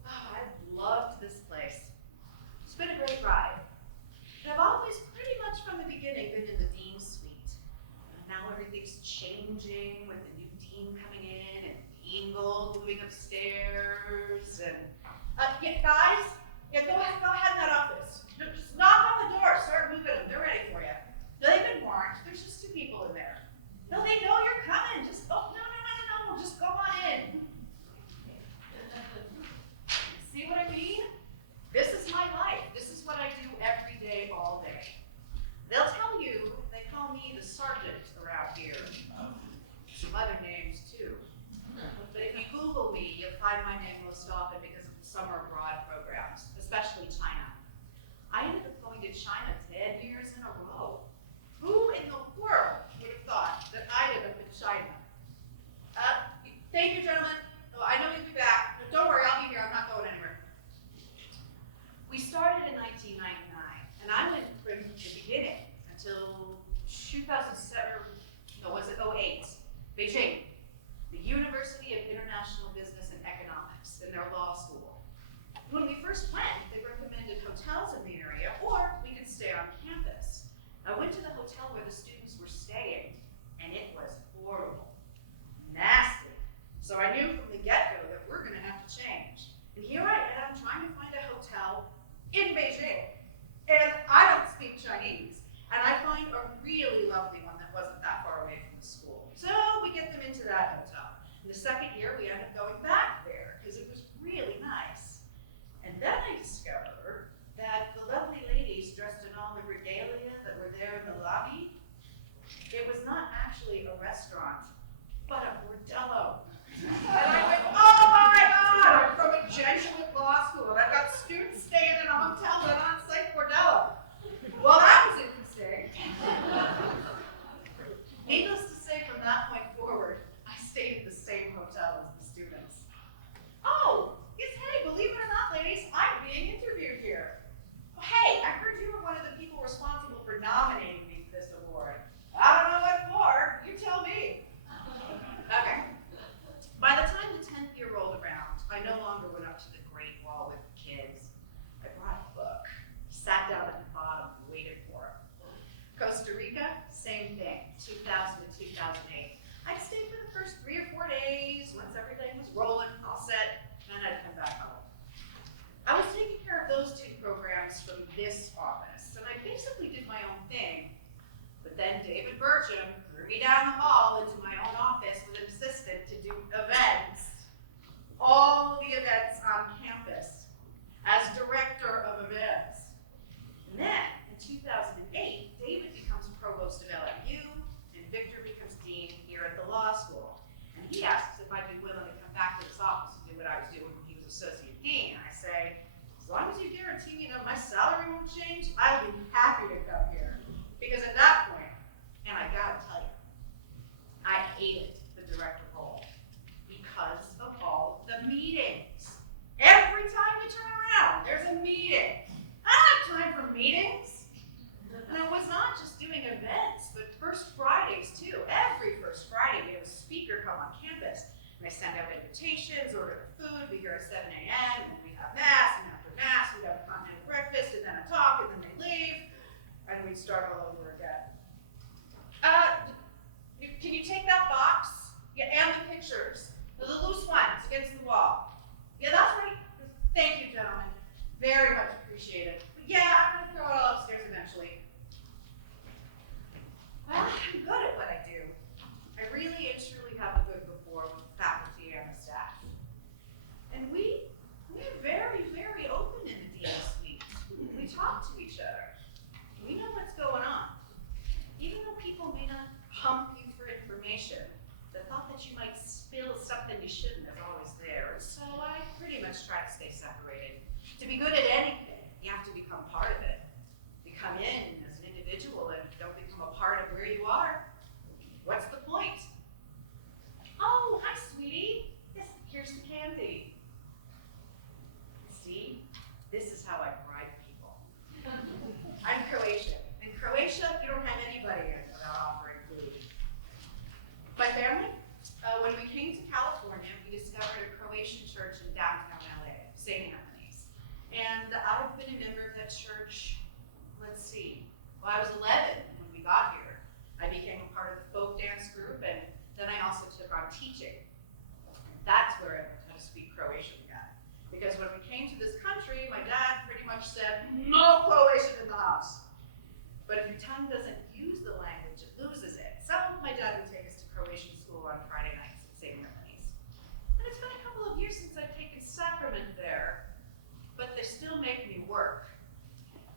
Oh, I've loved this place. It's been a great ride. And I've always, pretty much from the beginning, been in the dean's suite. And now everything's changing with the new dean coming in and Dean Gold moving upstairs and guys, go ahead in that office. Just knock on the door, start moving them. They're ready for you. No, they've been warned. There's just 2 people in there. No, they know you're coming. Just no. Just go on in. See what I mean? This is my life. This is what I do every day, all day. They'll tell you they call me the sergeant around here. Some other names too. But if you Google me, you'll find my name most often because of the summer abroad programs, especially China. I ended up going to China 10 years in a row. Who in the world would have thought that I'd end up in China? Thank you, gentlemen. Oh, I know you'll be back. But don't worry, I'll be here. I'm not going anywhere. We started in 1999, and I went from the beginning until 2007, no, was it 08? Beijing, the University of International Business and Economics, in their law school. When we first went, they recommended hotels in the area, or we could stay on campus. So I knew from the get-go that we're gonna have to change. And here I am trying to find a hotel in Beijing. And I don't speak Chinese. And I find a really lovely one that wasn't that far away from the school. So we get them into that hotel. In the second year, we end up going back there because it was really nice. And then I discover that the lovely ladies dressed in all the regalia that were there in the lobby, it was not actually a restaurant, but a bordello. And I went, oh my God, I'm from a Jesuit law school and I've got students staying in a hotel with an on-site bordello. Well, that was interesting. Needless to say, from that point forward, I stayed at the same hotel as the students. Oh, yes, hey, believe it or not, ladies, I'm being interviewed here. Hey, I heard you were one of the people responsible for nominating me for this award. I don't know what for, you tell me. Okay. By the time the 10th year rolled around, I no longer went up to the Great Wall with the kids. I brought a book, sat down at the bottom, and waited for it. Costa Rica, same thing, 2000 to 2008. I'd stay for the first 3 or 4 days, once everything was rolling, all set, then I'd come back home. I was taking care of those 2 programs from this office, and I basically did my own thing. But then David Burcham threw me down the hall into my own office with an assistant to do events. All the events on campus as director of events. And then in 2008, David becomes provost of LMU and Victor becomes dean here at the law school. And he asks if I'd be willing to come back to this office and do what I was doing when he was associate dean. I say, as long as you guarantee me that my salary won't change, I'll be happy to come here. Because at that point, and I gotta tell you, I hated the director role because of all the meetings. Every time you turn around, there's a meeting. I don't have time for meetings. And it was not just doing events, but First Fridays too. Every First Friday, we have a speaker come on campus. And I send out invitations, order the food, be here at 7 a.m., and then we have mass, and after mass, we have a continental breakfast, and then a talk, and then they leave. And we'd start all over again. Can you take that box? Yeah, and the pictures. The loose ones against the wall. Yeah, that's right. Thank you, gentlemen. Very much appreciated. But yeah, I'm gonna throw it all upstairs eventually. Well, I'm good at what I do. I really and truly have a good rapport with the faculty and the staff. And we're very, very open in the Dean's Suite. We talk to each other. We know what's going on. Even though people may not pump you for information, the thought that you might spill something you shouldn't is always there. So I pretty much try to stay separated. To be good at anything, you have to become part of it. You come in as an individual and don't become a part of where you are. What's the point? Oh, hi, sweetie. Yes, here's the candy. See, this is how I bribe people. I'm Croatian. In Croatia, you don't have anybody in without offering food. My family, when we came to California, we discovered a Croatian church in downtown LA, St. Anthony's. And I've been a member of that church, let's see, well, I was 11 when we got here. I became a part of the folk dance group, and then I also took on teaching. That's where I learned how to speak Croatian again. Because when we came to this country, my dad pretty much said, no Croatian in the house. But if your tongue doesn't use the language, it loses it. So my dad would take us to Croatian school on Friday nights at St. Anthony's. And it's been a couple of years since I've taken sacrament there, but they still make me work.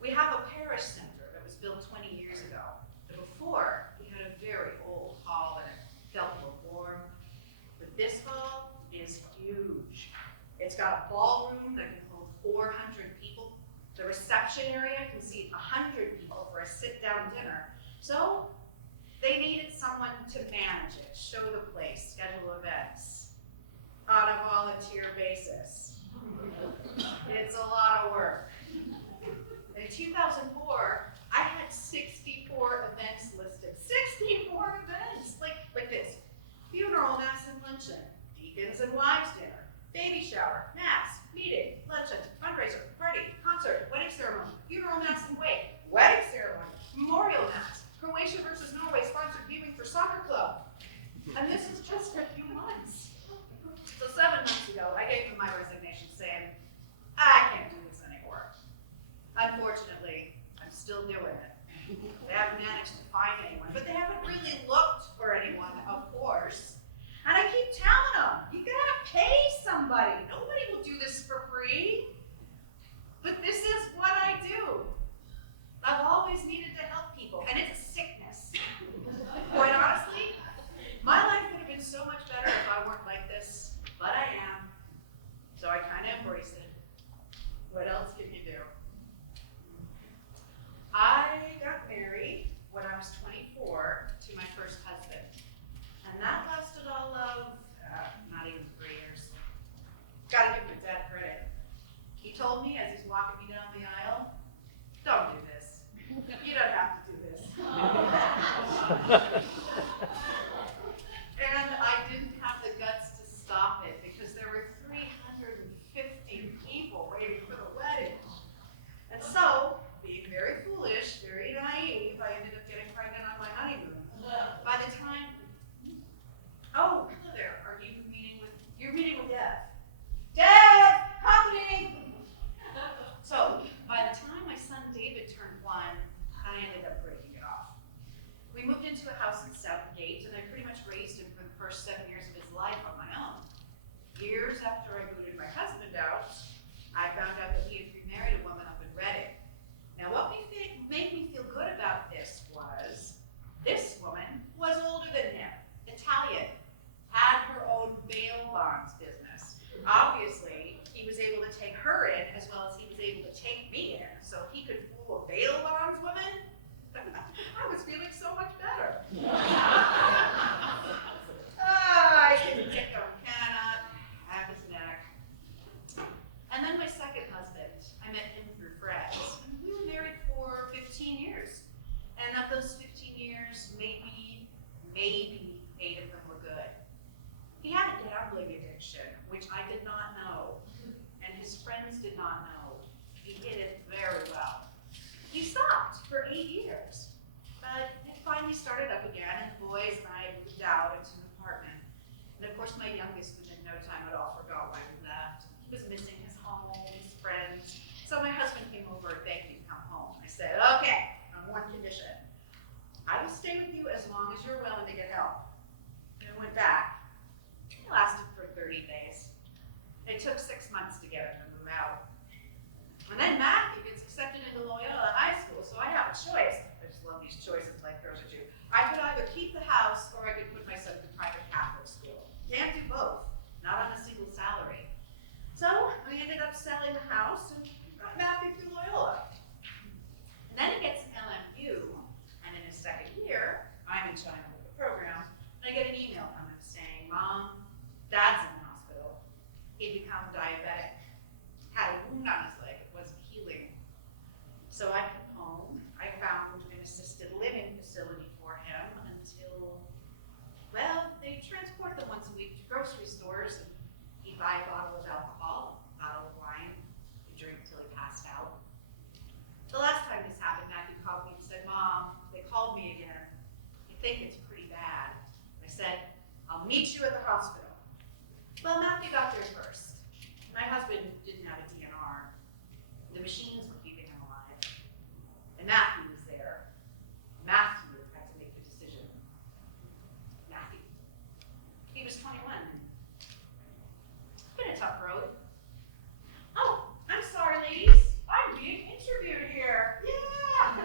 We have a parish center that was built 20 years ago. But before, we had a very old hall and it felt warm. But this hall is huge. It's got a ballroom that can hold 400 people. The reception area can seat 100 people for a sit-down dinner. So they needed someone to manage it, show the place, schedule events on a volunteer basis. It's a lot of work. In 2004, I had 64 events listed. 64 events, like this. Funeral, mass, and luncheon. Deacons and wives dinner. Baby shower, mass, meeting, luncheon, fundraiser, party, concert, wedding ceremony, funeral mass and wake, wedding ceremony, memorial mass, Croatia versus Norway sponsored viewing for soccer club. And this is just a few months. still doing it. They haven't managed to find anyone, but they haven't really looked for anyone, of course. And I keep telling them, you gotta pay somebody. Nobody will do this for free. But this is what I do. I've always needed to help people, and it's a sickness. Quite honestly, my life would have been so much better if I weren't like this, but I am. So I kind of embrace it. What else can you do? I got married when I was 24 to my first husband, and that lasted all of not even 3 years. Gotta give my dad credit. He told me as he's walking me down the aisle, "Don't do this. You don't have to do this." And I didn't have the guts to stop it because there were 350 people waiting for the wedding. And so, being very foolish, very naive, I ended up getting pregnant on my honeymoon. By the time, oh, hello there, you're meeting with Deb. Deb, company! So, by the time my son David turned 1, I ended up breaking it off. We moved into a house in Southgate, and I pretty much raised him for the first 7 years of his life on my own. Years after I booted my husband out, I found out that he had remarried a woman up in Reading. Now, what made me feel good about this was, this woman was older than him, Italian, had her own bail bonds business. Obviously, he was able to take her in as well as he was able to take me in, so he could fool a bail bonds woman. I was feeling so much better. I didn't get the cannot have his neck. And then my second husband, I met him through friends. And we were married for 15 years. And of those 15 years, maybe 8 of them were good. He had a gambling addiction, which I did not know, and his friends did not know. He hid it very well. He stopped for 8 years, but it finally started up again, and the boys and I moved out into an apartment. And of course, my youngest, within no time at all, forgot why we left. He was missing his home, his friends. So my husband came over and begged me to come home. I said, okay, on one condition. I will stay with you as long as you're willing to get help. And I went back. It lasted for 30 days. It took 6 months to get him to move out. And then Matthew gets accepted into Loyola High School, so I have a choice. I just love these choices life throws at you. I could either keep the house or I could put my son to private Catholic school. Can't do both, not on a single salary. So we ended up selling the house and got Matthew through Loyola. And then he gets an LMU, and in his second year, I'm in China with the program, and I get an email from him saying, "Mom, Dad's in the hospital. He'd become diabetic. Had a wound on his leg, it wasn't healing." So I came home. I found an assisted living facility for him until, well, they transport them once a week to grocery stores, and he'd buy a bottle of alcohol, a bottle of wine, he'd drink till he passed out. The last time this happened, Matthew called me and said, "Mom, they called me again. I think it's pretty bad." I said, "I'll meet you at the hospital." Well, Matthew got there first. My husband didn't have a DNR. The machines were keeping him alive. And Matthew was there. Matthew had to make the decision. Matthew. He was 21. It's been a tough road. Oh, I'm sorry, ladies. I'm being interviewed here. Yeah!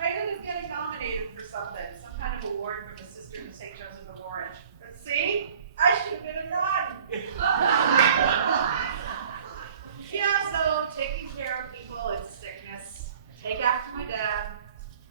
I ended up getting nominated for something, some kind of award from the Sisters of St. Joseph of Orange. But see, I should have been a nun. Yeah, so taking care of people, it's sickness. I take after my dad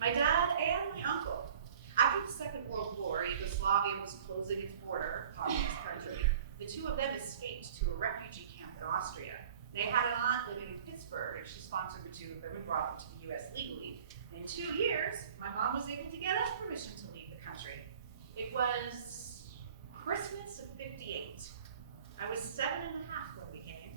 and my uncle. After the Second World War, Yugoslavia was closing its border, communist country. The two of them escaped to a refugee camp in Austria. They had an aunt living in Pittsburgh, and she sponsored the two of them and brought them to the U.S. legally. In 2 years, my mom was able to get us permission to leave the country. It was Christmas of '58. I was 7 and a half when we came.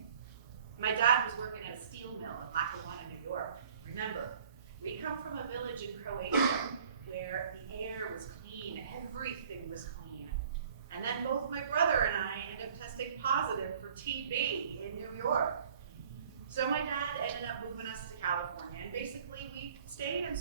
My dad was working at a steel mill in Lackawanna, New York. Remember, we come from a village in Croatia where the air was clean, everything was clean. And then both my brother and I ended up testing positive for TB in New York. So my dad ended up moving us to California, and basically we stayed and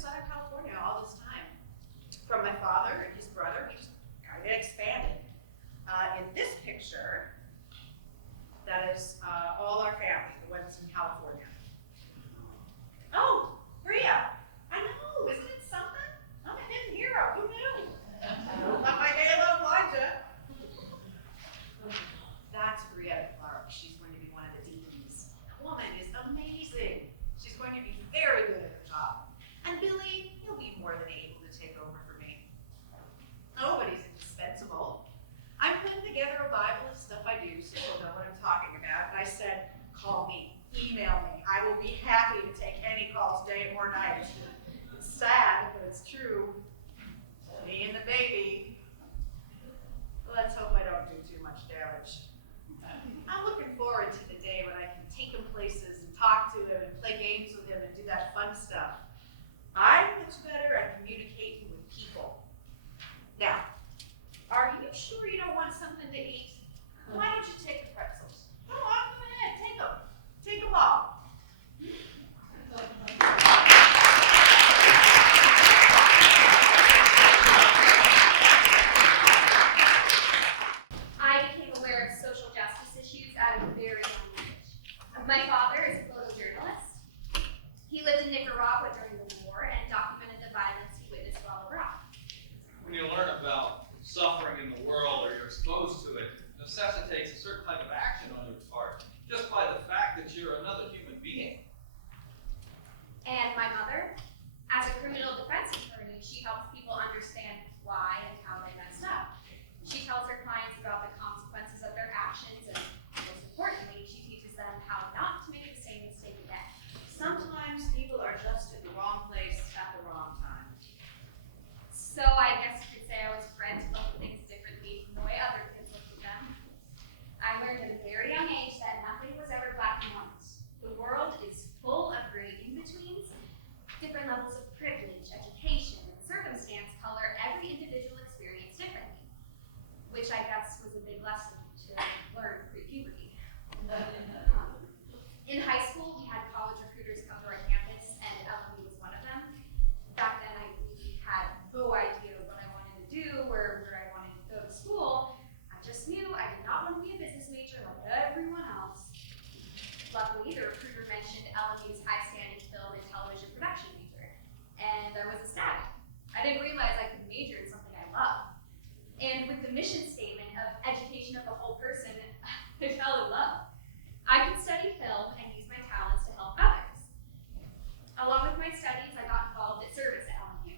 is true. Me and the baby. Let's hope I don't do too much damage. I'm looking forward to the day when I can take him places and talk to him and play games with him and do that fun stuff. I'm much better at communicating with people. Now, are you sure you don't want something to eat? Why don't you take the pretzels? Go on, go ahead, take them. Take them all. I became aware of social justice issues at a very young age. My father is a photojournalist. He lived in Nicaragua during the war and documented the violence he witnessed while abroad. When you learn about suffering in the world or you're exposed to it, it necessitates a certain type of action on your part, just by the fact that you're another human being. And my mother, as a criminal defense attorney, she helps people understand why and how they messed up. She tells her clients about the consequences of their actions, and most importantly, she teaches them how not to make the same mistake again. Sometimes people are just in the wrong place at the wrong time. So I guess you could say I was bred to look at things differently from the way other kids looked at them. I learned at a very young age that nothing was ever black and white. The world is full of gray in-betweens. Different levels of privilege, education, and circumstance color every individual experience differently, which I guess was a big lesson to learn pre-puberty. In high school, we had college recruiters come to our campus, and LMU was one of them. Back then, I really had no idea what I wanted to do or where I wanted to go to school. I just knew I did not want to be a business major like everyone else. Luckily, the recruiter mentioned LMU's high-standing film and television production major, and I was ecstatic. I didn't realize I could major in something I love. And with the mission statement of education of the whole person, I fell in love. I could study film and use my talents to help others. Along with my studies, I got involved at service at LMU.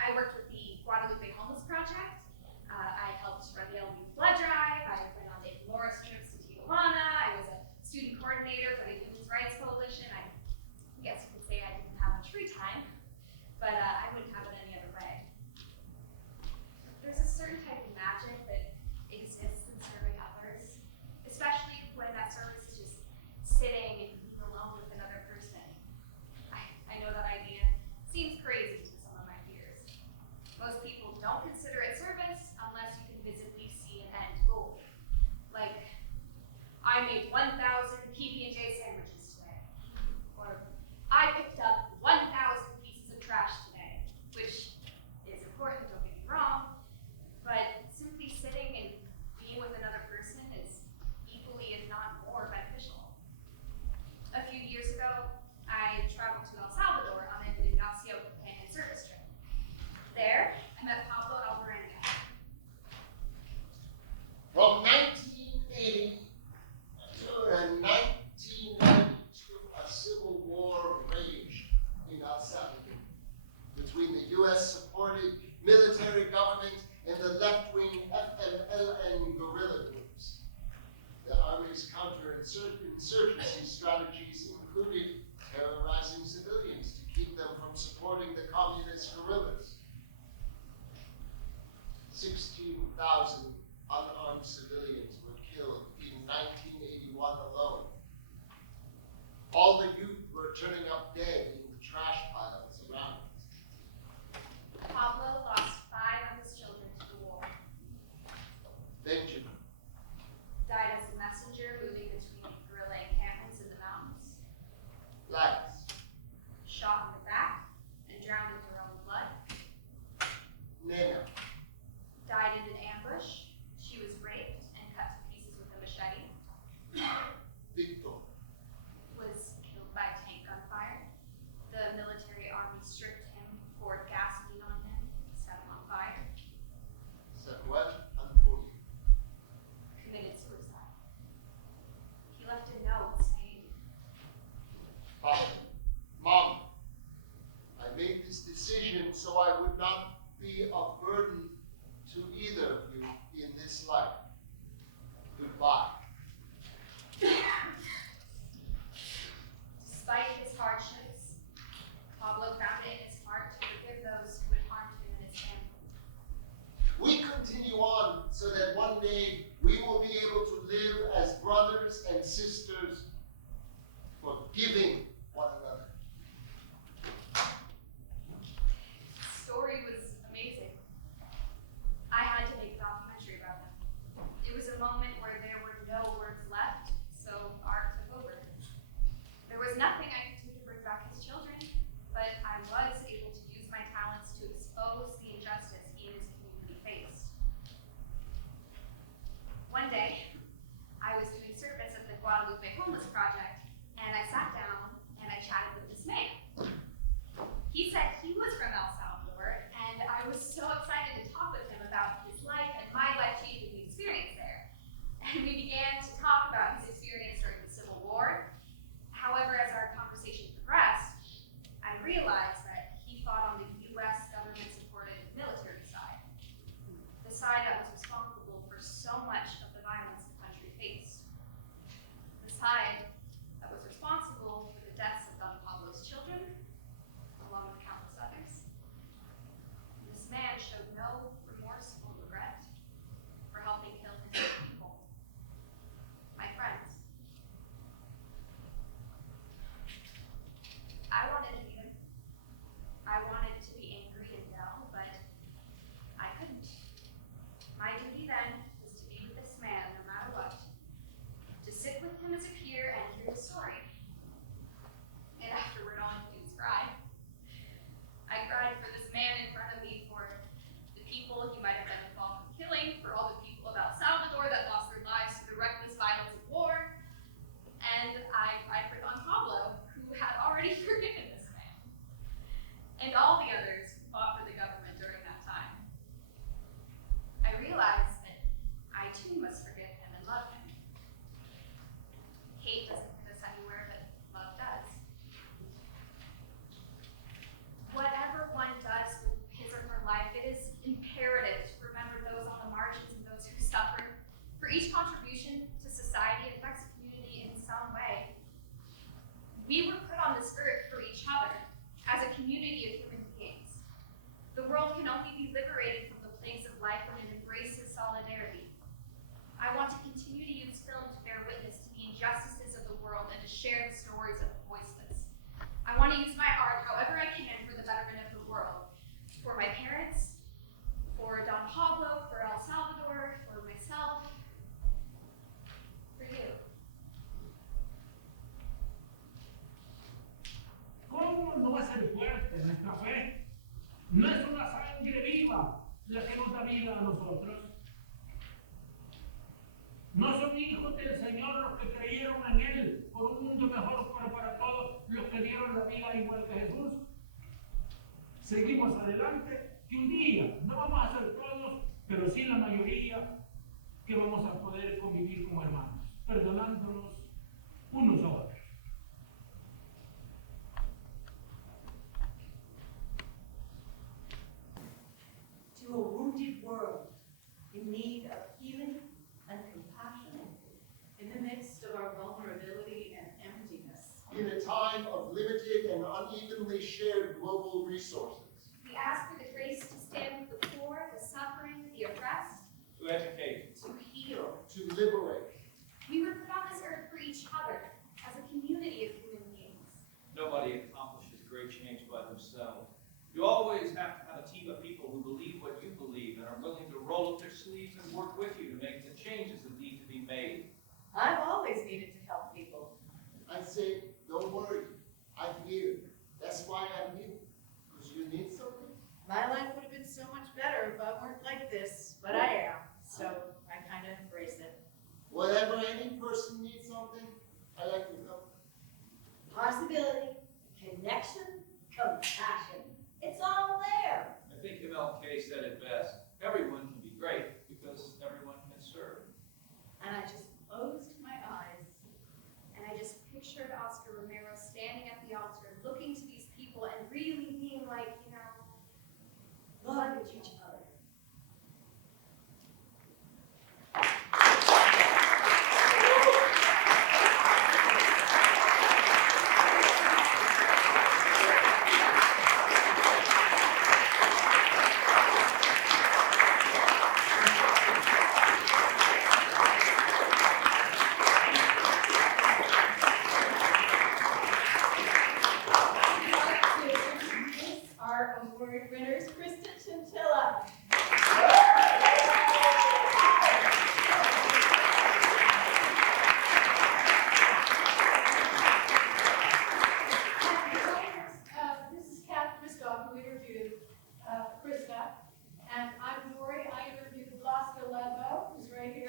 I worked with the Guadalupe Homeless Project. I helped run the LMU blood drive. I went on Dave Morris trips to Tijuana. I was a student coordinator for the Human Rights Coalition. I guess you could say I didn't have much free time, but I wouldn't have it any other way. There's a certain type of magic that exists in serving others, especially when that service is just sitting and being alone with another person. I know that idea seems crazy to some of my peers. Most people don't consider it service unless you can visibly see an end goal. Like, I made 1,000 PB&J sandwiches today. Or, I picked up 1,000 pieces of trash today. Which is important, don't get me wrong. But simply sitting and being with another person is equally, if not more, beneficial. A few years ago, I traveled to El Salvador on an Ignacio companion service trip. There, I met Pablo Alvarenga. From 1980 to 1992, a civil war raged in El Salvador between the U.S.-supported military government and the left-wing FMLN guerrilla groups. The Army's counterinsurgency strategies included terrorizing civilians to keep them from supporting the communist guerrillas. 16,000 unarmed civilians were killed in 1981 alone. All the youth were turning up dead in the trash piles around us. Pablo lost 5 of his children to the war. Benjamin, Died as a messenger moving between guerrilla encampments in the mountains. Gladys, Shot in the back and drowned in her own blood. Nena, Died in an ambush. She was raped and cut to pieces with a machete. Victor, Was killed by tank gunfire. The military army stripped him, poured gasoline on him, set him on fire. Samuel, and Pauline. Committed suicide. He left a note saying, Papa, Mom, I made this decision so I would not be a burden to either of you in this life. Goodbye. despite his hardships, Pablo found it in his heart to forgive those who continue on so that one day we will be able to live as brothers and sisters, forgiving one another. Story was amazing. I had to make a documentary about them. It was a moment where there were no words left, so art took over. There was nothing I could do to bring back his children, but I was able to use my talents to expose the injustice he and his community faced. One day, I was doing service at the Guadalupe Homeless Project, and I sat down and I chatted with this man. He said he was from El Salvador, and I was so excited to talk with him about his life and my life-changing experience there. And we began to talk about his experience during the Civil War. However, as our conversation progressed, I realized that he fought on the U.S. government-supported military side, the side that was responsible for so much of the violence the country faced, the side that was responsible for the deaths of Don Pablo's children, along with countless others. This man showed no remorse or regret for helping kill his own people, my friends. I wanted to meet him. I wanted to be angry and yell, but I couldn't. My duty then was to be with this man no matter what, to sit with him as a peer and hear his story. And afterward, all I could do was cry. I cried for this man in front of me, for the people he might have been involved in killing, for all the people of El Salvador that lost their lives to the reckless violence of war. And I cried for Don Pablo, who had already forgiven this man, and all the others who fought for the government during that time. I realized that I too must forgive him and love him. Hate doesn't put us anywhere, but love does. Whatever one does with his or her life, it is imperative to remember those on the margins and those who suffer. For each contribution to society affects a community in some way. We were put on this earth for each other, as a community of human beings. The world can only be liberated from the plagues of life when it embraces solidarity. I want to continue to use film to bear witness to the injustices of the world and to share the stories of the voiceless. I want to use my art however I can for the betterment of the world. For my parents, for Don Pablo, for El Salvador, for myself, for you. ¿Cómo no va a ser fuerte nuestra fe? No es una sangre viva la que nos da vida a nosotros. No son hijos del Señor los que creyeron en Él por un mundo mejor para todos los que dieron la vida igual que Jesús. Seguimos adelante, que un día, no vamos a ser todos, pero sí la mayoría, que vamos a poder convivir como hermanos, perdonándonos unos a otros. To a wounded world in need of healing and compassion, In the midst of our vulnerability and emptiness, In a time of limited and unevenly shared global resources, We ask for the grace to stand with the poor, the suffering, the oppressed, To educate. to heal, to liberate, we were put on this earth for each other, as a community of human beings. Nobody accomplishes great change by themselves. You always have to have a team of people who believe what you believe and are willing to roll up their sleeves and work with you to make the changes that need to be made. I've always needed to help people. I say, don't worry, I'm here. That's why I'm here. Because you need something? My life would have been so much better if I weren't like this, but I am, so I kind of embrace it. Whatever any person needs something, I like to help. possibility, connection, compassion. It's all there. I think MLK said it best. Everyone can be great because everyone can serve. And I just closed my eyes our award winners, Kristen Chintilla. This is Kat Kristoff, who interviewed Krista. And I'm Dory. I interviewed Blasco Lebo, who's right here.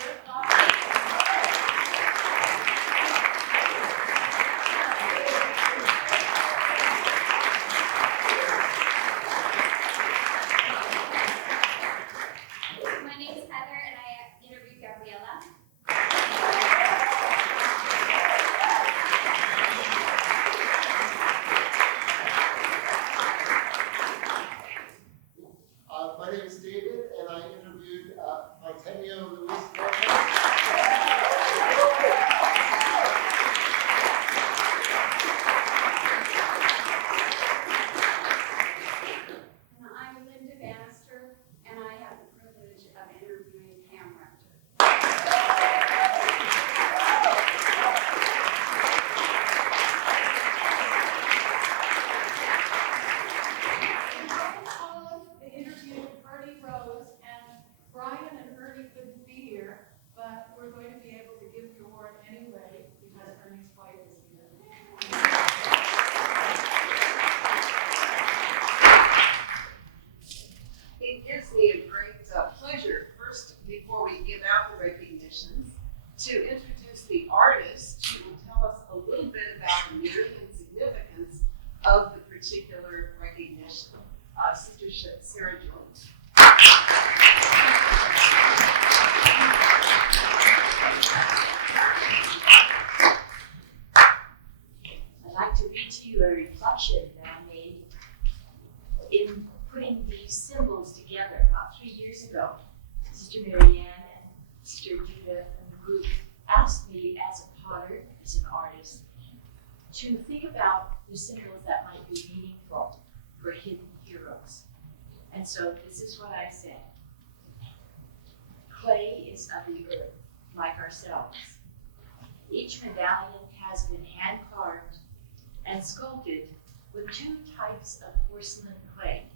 My name is Heather, and I interviewed Gabriella. My name is David, and I interviewed Martenio Luis Lopez. And I'm Linda Bannister, and I have the privilege of interviewing Pam Rector. They interviewed Ernie Rose, and Brian and Ernie couldn't be here, but we're going to be able to give the award anyway because Ernie's wife is here. It gives me a great pleasure, first, before we give out the recognitions, to introduce the artist who will tell us a little bit about the meaning and significance of the particular recognition. Sister Sarah Jones. I'd like to read to you a reflection that I made in putting these symbols together about 3 years ago. Sister Marianne and Sister Judith and the group asked me as a potter, as an artist, to think about the symbols that might be meaningful for hidden heroes. And so this is what I said. Clay is of the earth, like ourselves. Each medallion has been hand-carved and sculpted with 2 types of porcelain clay.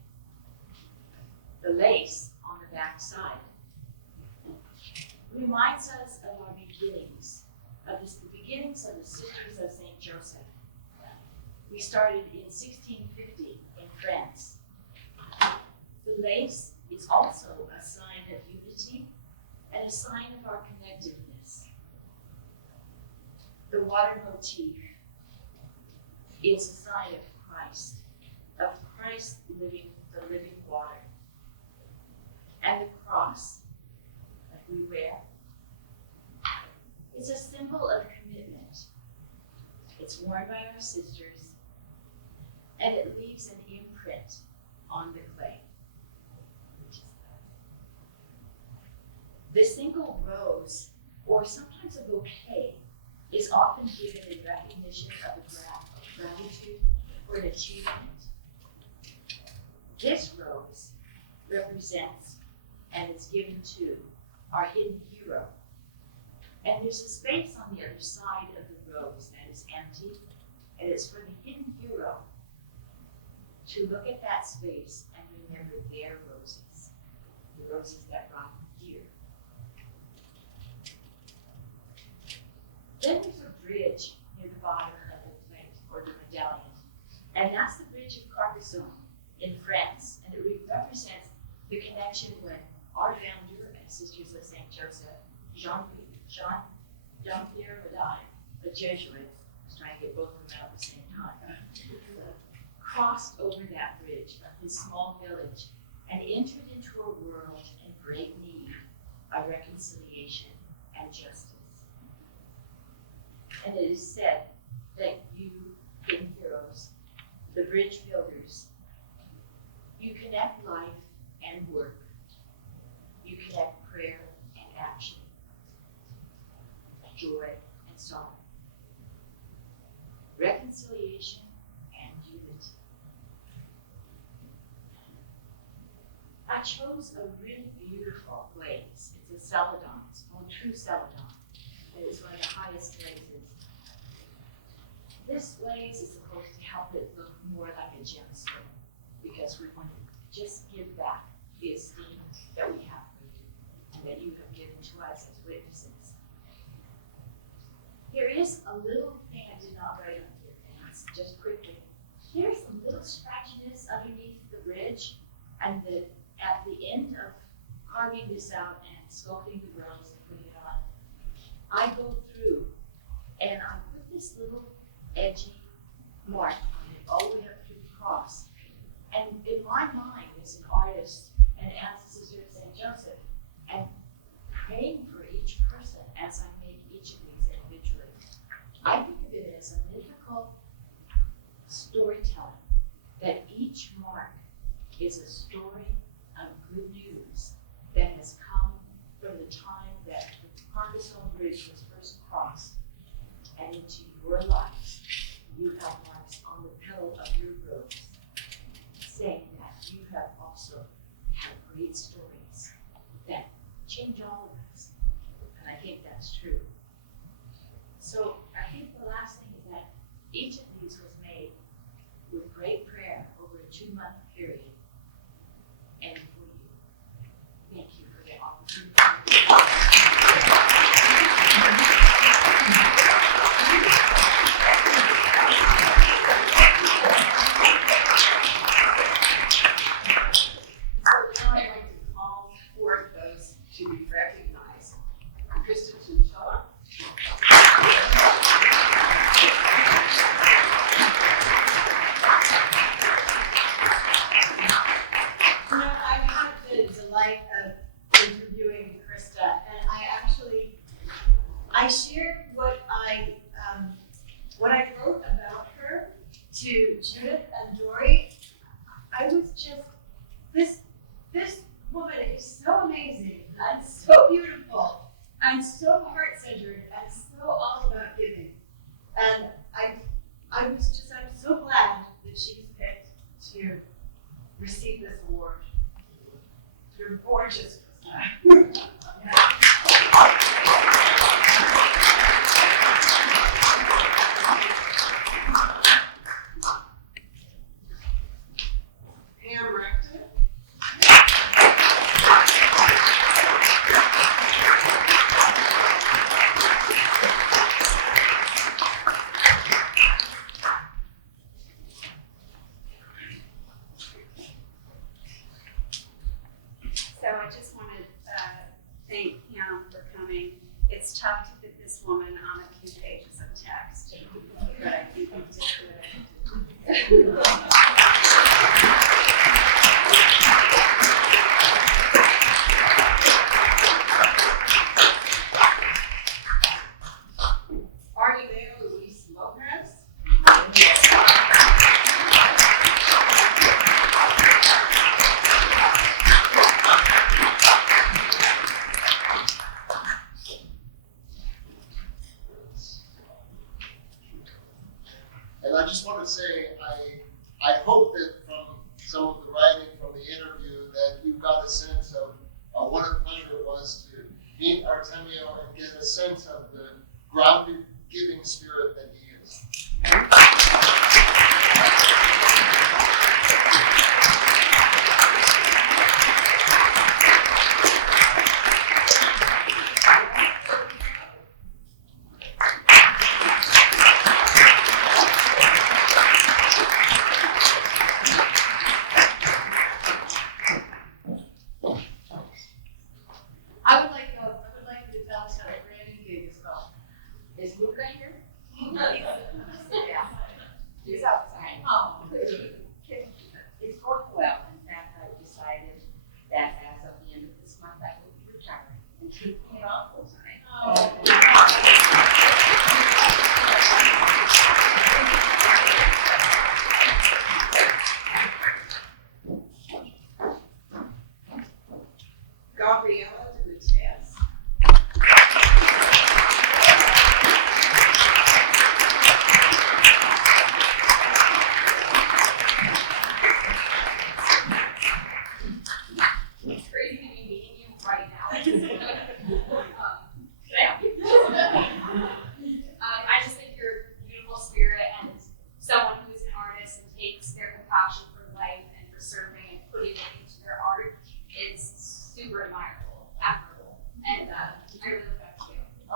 The lace on the back side reminds us of our beginnings, the beginnings of the Sisters of St. Joseph. We started in 1650 in France. The lace is also a sign of unity and a sign of our connectedness. The water motif is a sign of Christ living the living water. And the cross that we wear is a symbol of commitment. It's worn by our sisters, and it leaves an imprint on the clay. The single rose, or sometimes a bouquet, is often given in recognition of a gratitude for an achievement. This rose represents and is given to our hidden hero. And there's a space on the other side of the rose that is empty, and it's for the hidden hero to look at that space and remember their roses, the roses that brought them here. Then there's a bridge near the bottom of the plate, or the medallion, and that's the bridge of Carcassonne in France, and it represents the connection when our founder and Sisters of St. Joseph, Jean-Pierre Madame, a Jesuit, was trying to get both of them out at the same time, crossed over that bridge from his small village and entered into a world in great need of reconciliation and justice. And it is said that you, hidden heroes, the bridge builders, you connect life and work. You connect prayer and action, joy and sorrow, reconciliation and unity. I chose a really beautiful glaze. It's a celadon. It's called True Celadon. It is one of the highest glazes. This glaze is supposed to help it look more like a gemstone. because we want to just give back the esteem that we have for you and that you have given to us as witnesses. There is a little thing I did not write on here, and it's just quickly. There's some little scratchiness underneath the bridge, and at the end of carving this out and sculpting the rails and putting it on, I go through and I put this little edgy mark on it all the way up through the cross. And in my mind as an artist and as a sister of St. Joseph, and praying for each person as I make each of these individually, I think of it as a mythical storytelling, that each mark is a story of good news that has come from the time that the Carcassonne Bridge was first crossed, and into your lives, you have marks on the petal of your rose, saying that you have also had great stories that change all of us, and I think that's true. So I think the last thing is that each of these was made with great prayer over a 2-month period, and for you. Thank you for the opportunity. So now I'd like to call forth those to be recognized. Krista Chinchilla. You know, I've had the delight of interviewing Krista, and I shared what I wrote about her to Judith and Dory. I was just, this woman is so amazing and so beautiful and so heart-centered and so all about giving. And I'm so glad that she was picked to receive this award. You're gorgeous, Krista. Pam Rector. So I just want to thank him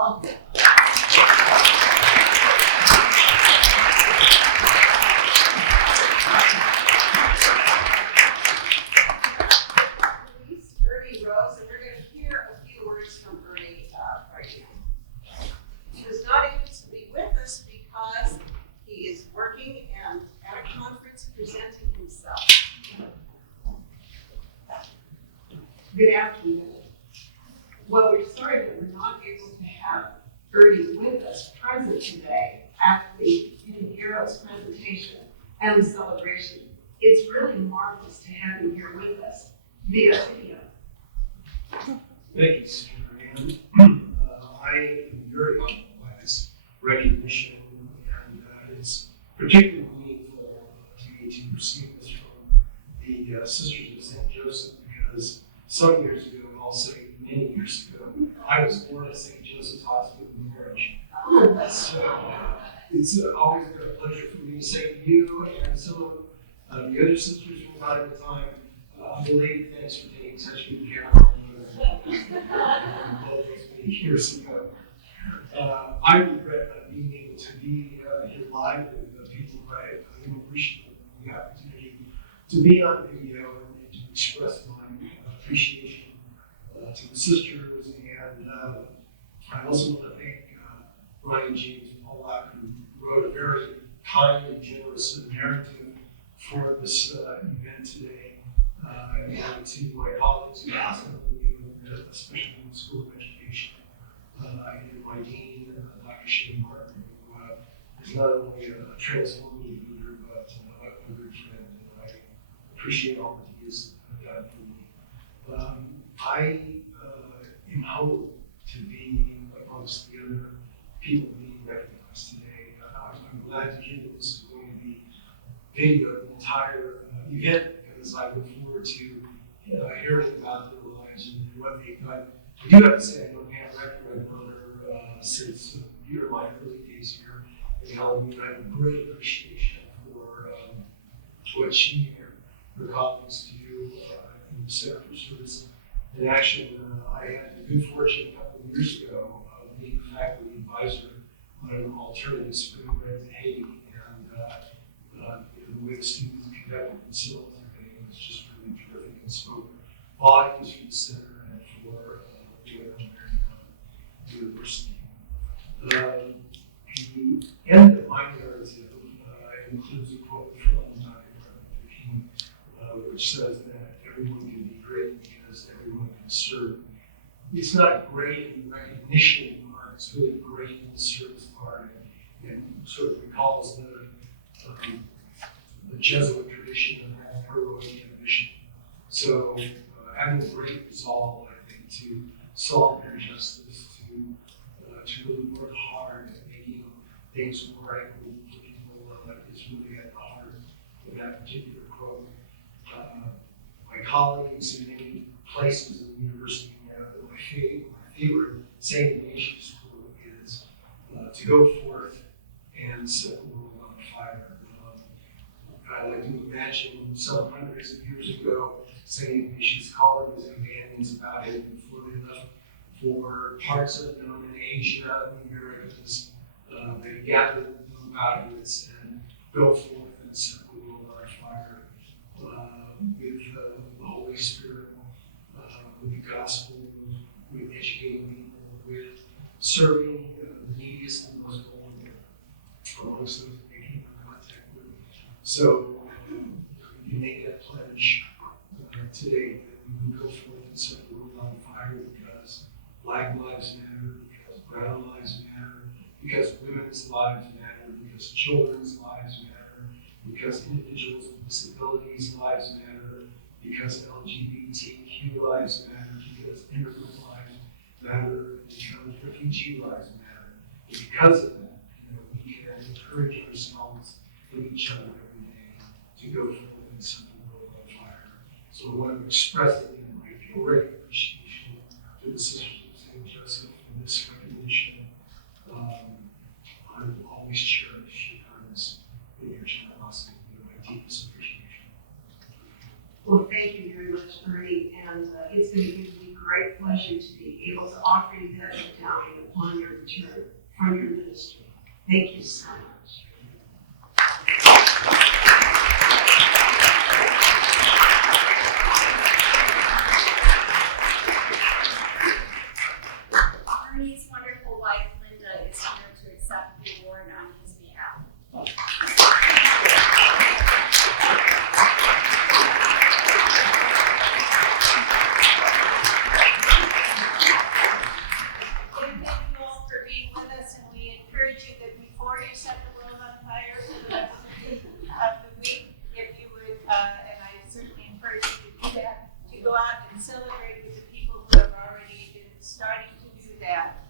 all. Please, Ernie Rose, and we're going to hear a few words from Ernie right now. He was not able to be with us because he is working and at a conference presenting himself. Good afternoon. Well, we're sorry that we're not able to have Ernie with us present today at the Heroes presentation and celebration. It's really marvelous to have him here with us via video. Thank you, Sister Marianne. I am very humbled by this recognition, and it's particularly meaningful to me to receive this from the Sisters of St. Joseph, because some years ago, and I'll say many years ago, I was born at St. Joseph's Hospital in Norwich. So it's always been a pleasure for me to say to you and some of the other sisters from time to time, belated thanks for taking such good care of me many years ago. I regret not being able to be here live with people, but I am appreciative of the opportunity to be on video and to express my appreciation to the sisters. And I also want to thank Ryan James Pollock, who wrote a very kind and generous narrative for this event today, and to my colleagues who asked me, especially in the School of Education, and my dean, Dr. Shane Martin, who is not only a transformative leader, but a good friend, and I appreciate all that he has done for me. I am humbled to be amongst the other people being recognized today. I'm glad to hear that this is going to be video the entire event, because I look forward to hearing about their lives and what they've done. I do have to say, I know Pam Rector, I've known her since my early days here in Halloween. I have a great appreciation for what she and her colleagues do in the Center for Service in Action. I had the good fortune a couple of years ago of being a faculty advisor on an alternative spring break to Haiti, and the way the students conducted themselves and everything was just really terrific, and spoke volumes for the center and for the American University. The end of my narrative includes a quote from Dr. Martin Luther King, which says that everyone can be great because everyone can serve. It's not great in the recognition part, it's really great in the service part, and sort of recalls the Jesuit tradition of heroic ambition. So having a great resolve, I think, to solve injustice, to really work hard at making things more equitable for people is really at the heart of that particular quote. My colleagues in many places in the university know that my favorite St. Ignatius quote is to go forth and set the world on fire. I like to imagine some hundreds of years ago, St. Ignatius calling his companions about him before they left for parts unknown in Asia and the Americas. They gathered them about him and said, go forth and set the world on fire with the Holy Spirit, with the gospel, with educating people, with serving the neediest and most vulnerable amongst those that they came in contact with. So you make that pledge today that we will go forth and set the world on fire, because Black lives matter, because brown lives matter, because women's lives matter, because children's lives matter, because individuals with disabilities lives matter, because LGBTQ lives matter, because immigrant lives matter, because refugee lives matter. And because of that, we can encourage ourselves and each other every day to go forth and set the world on fire. So I want to express again my great appreciation to the Sisters of St. Joseph for this recognition. I will always cherish your kindness and your generosity. My deepest appreciation. Well, thank you very much, Ernie, and it's going to give me great pleasure to be able to offer you that medallion upon your return from your ministry. Thank you so much. Ernie's wonderful wife, Linda, is here to accept the award on his behalf. And thank you all for being with us, and we encourage you that before you set the world on fire for the rest of the week, if you would, and I certainly encourage you to do that, to go out and celebrate with the people who have already been starting to do that.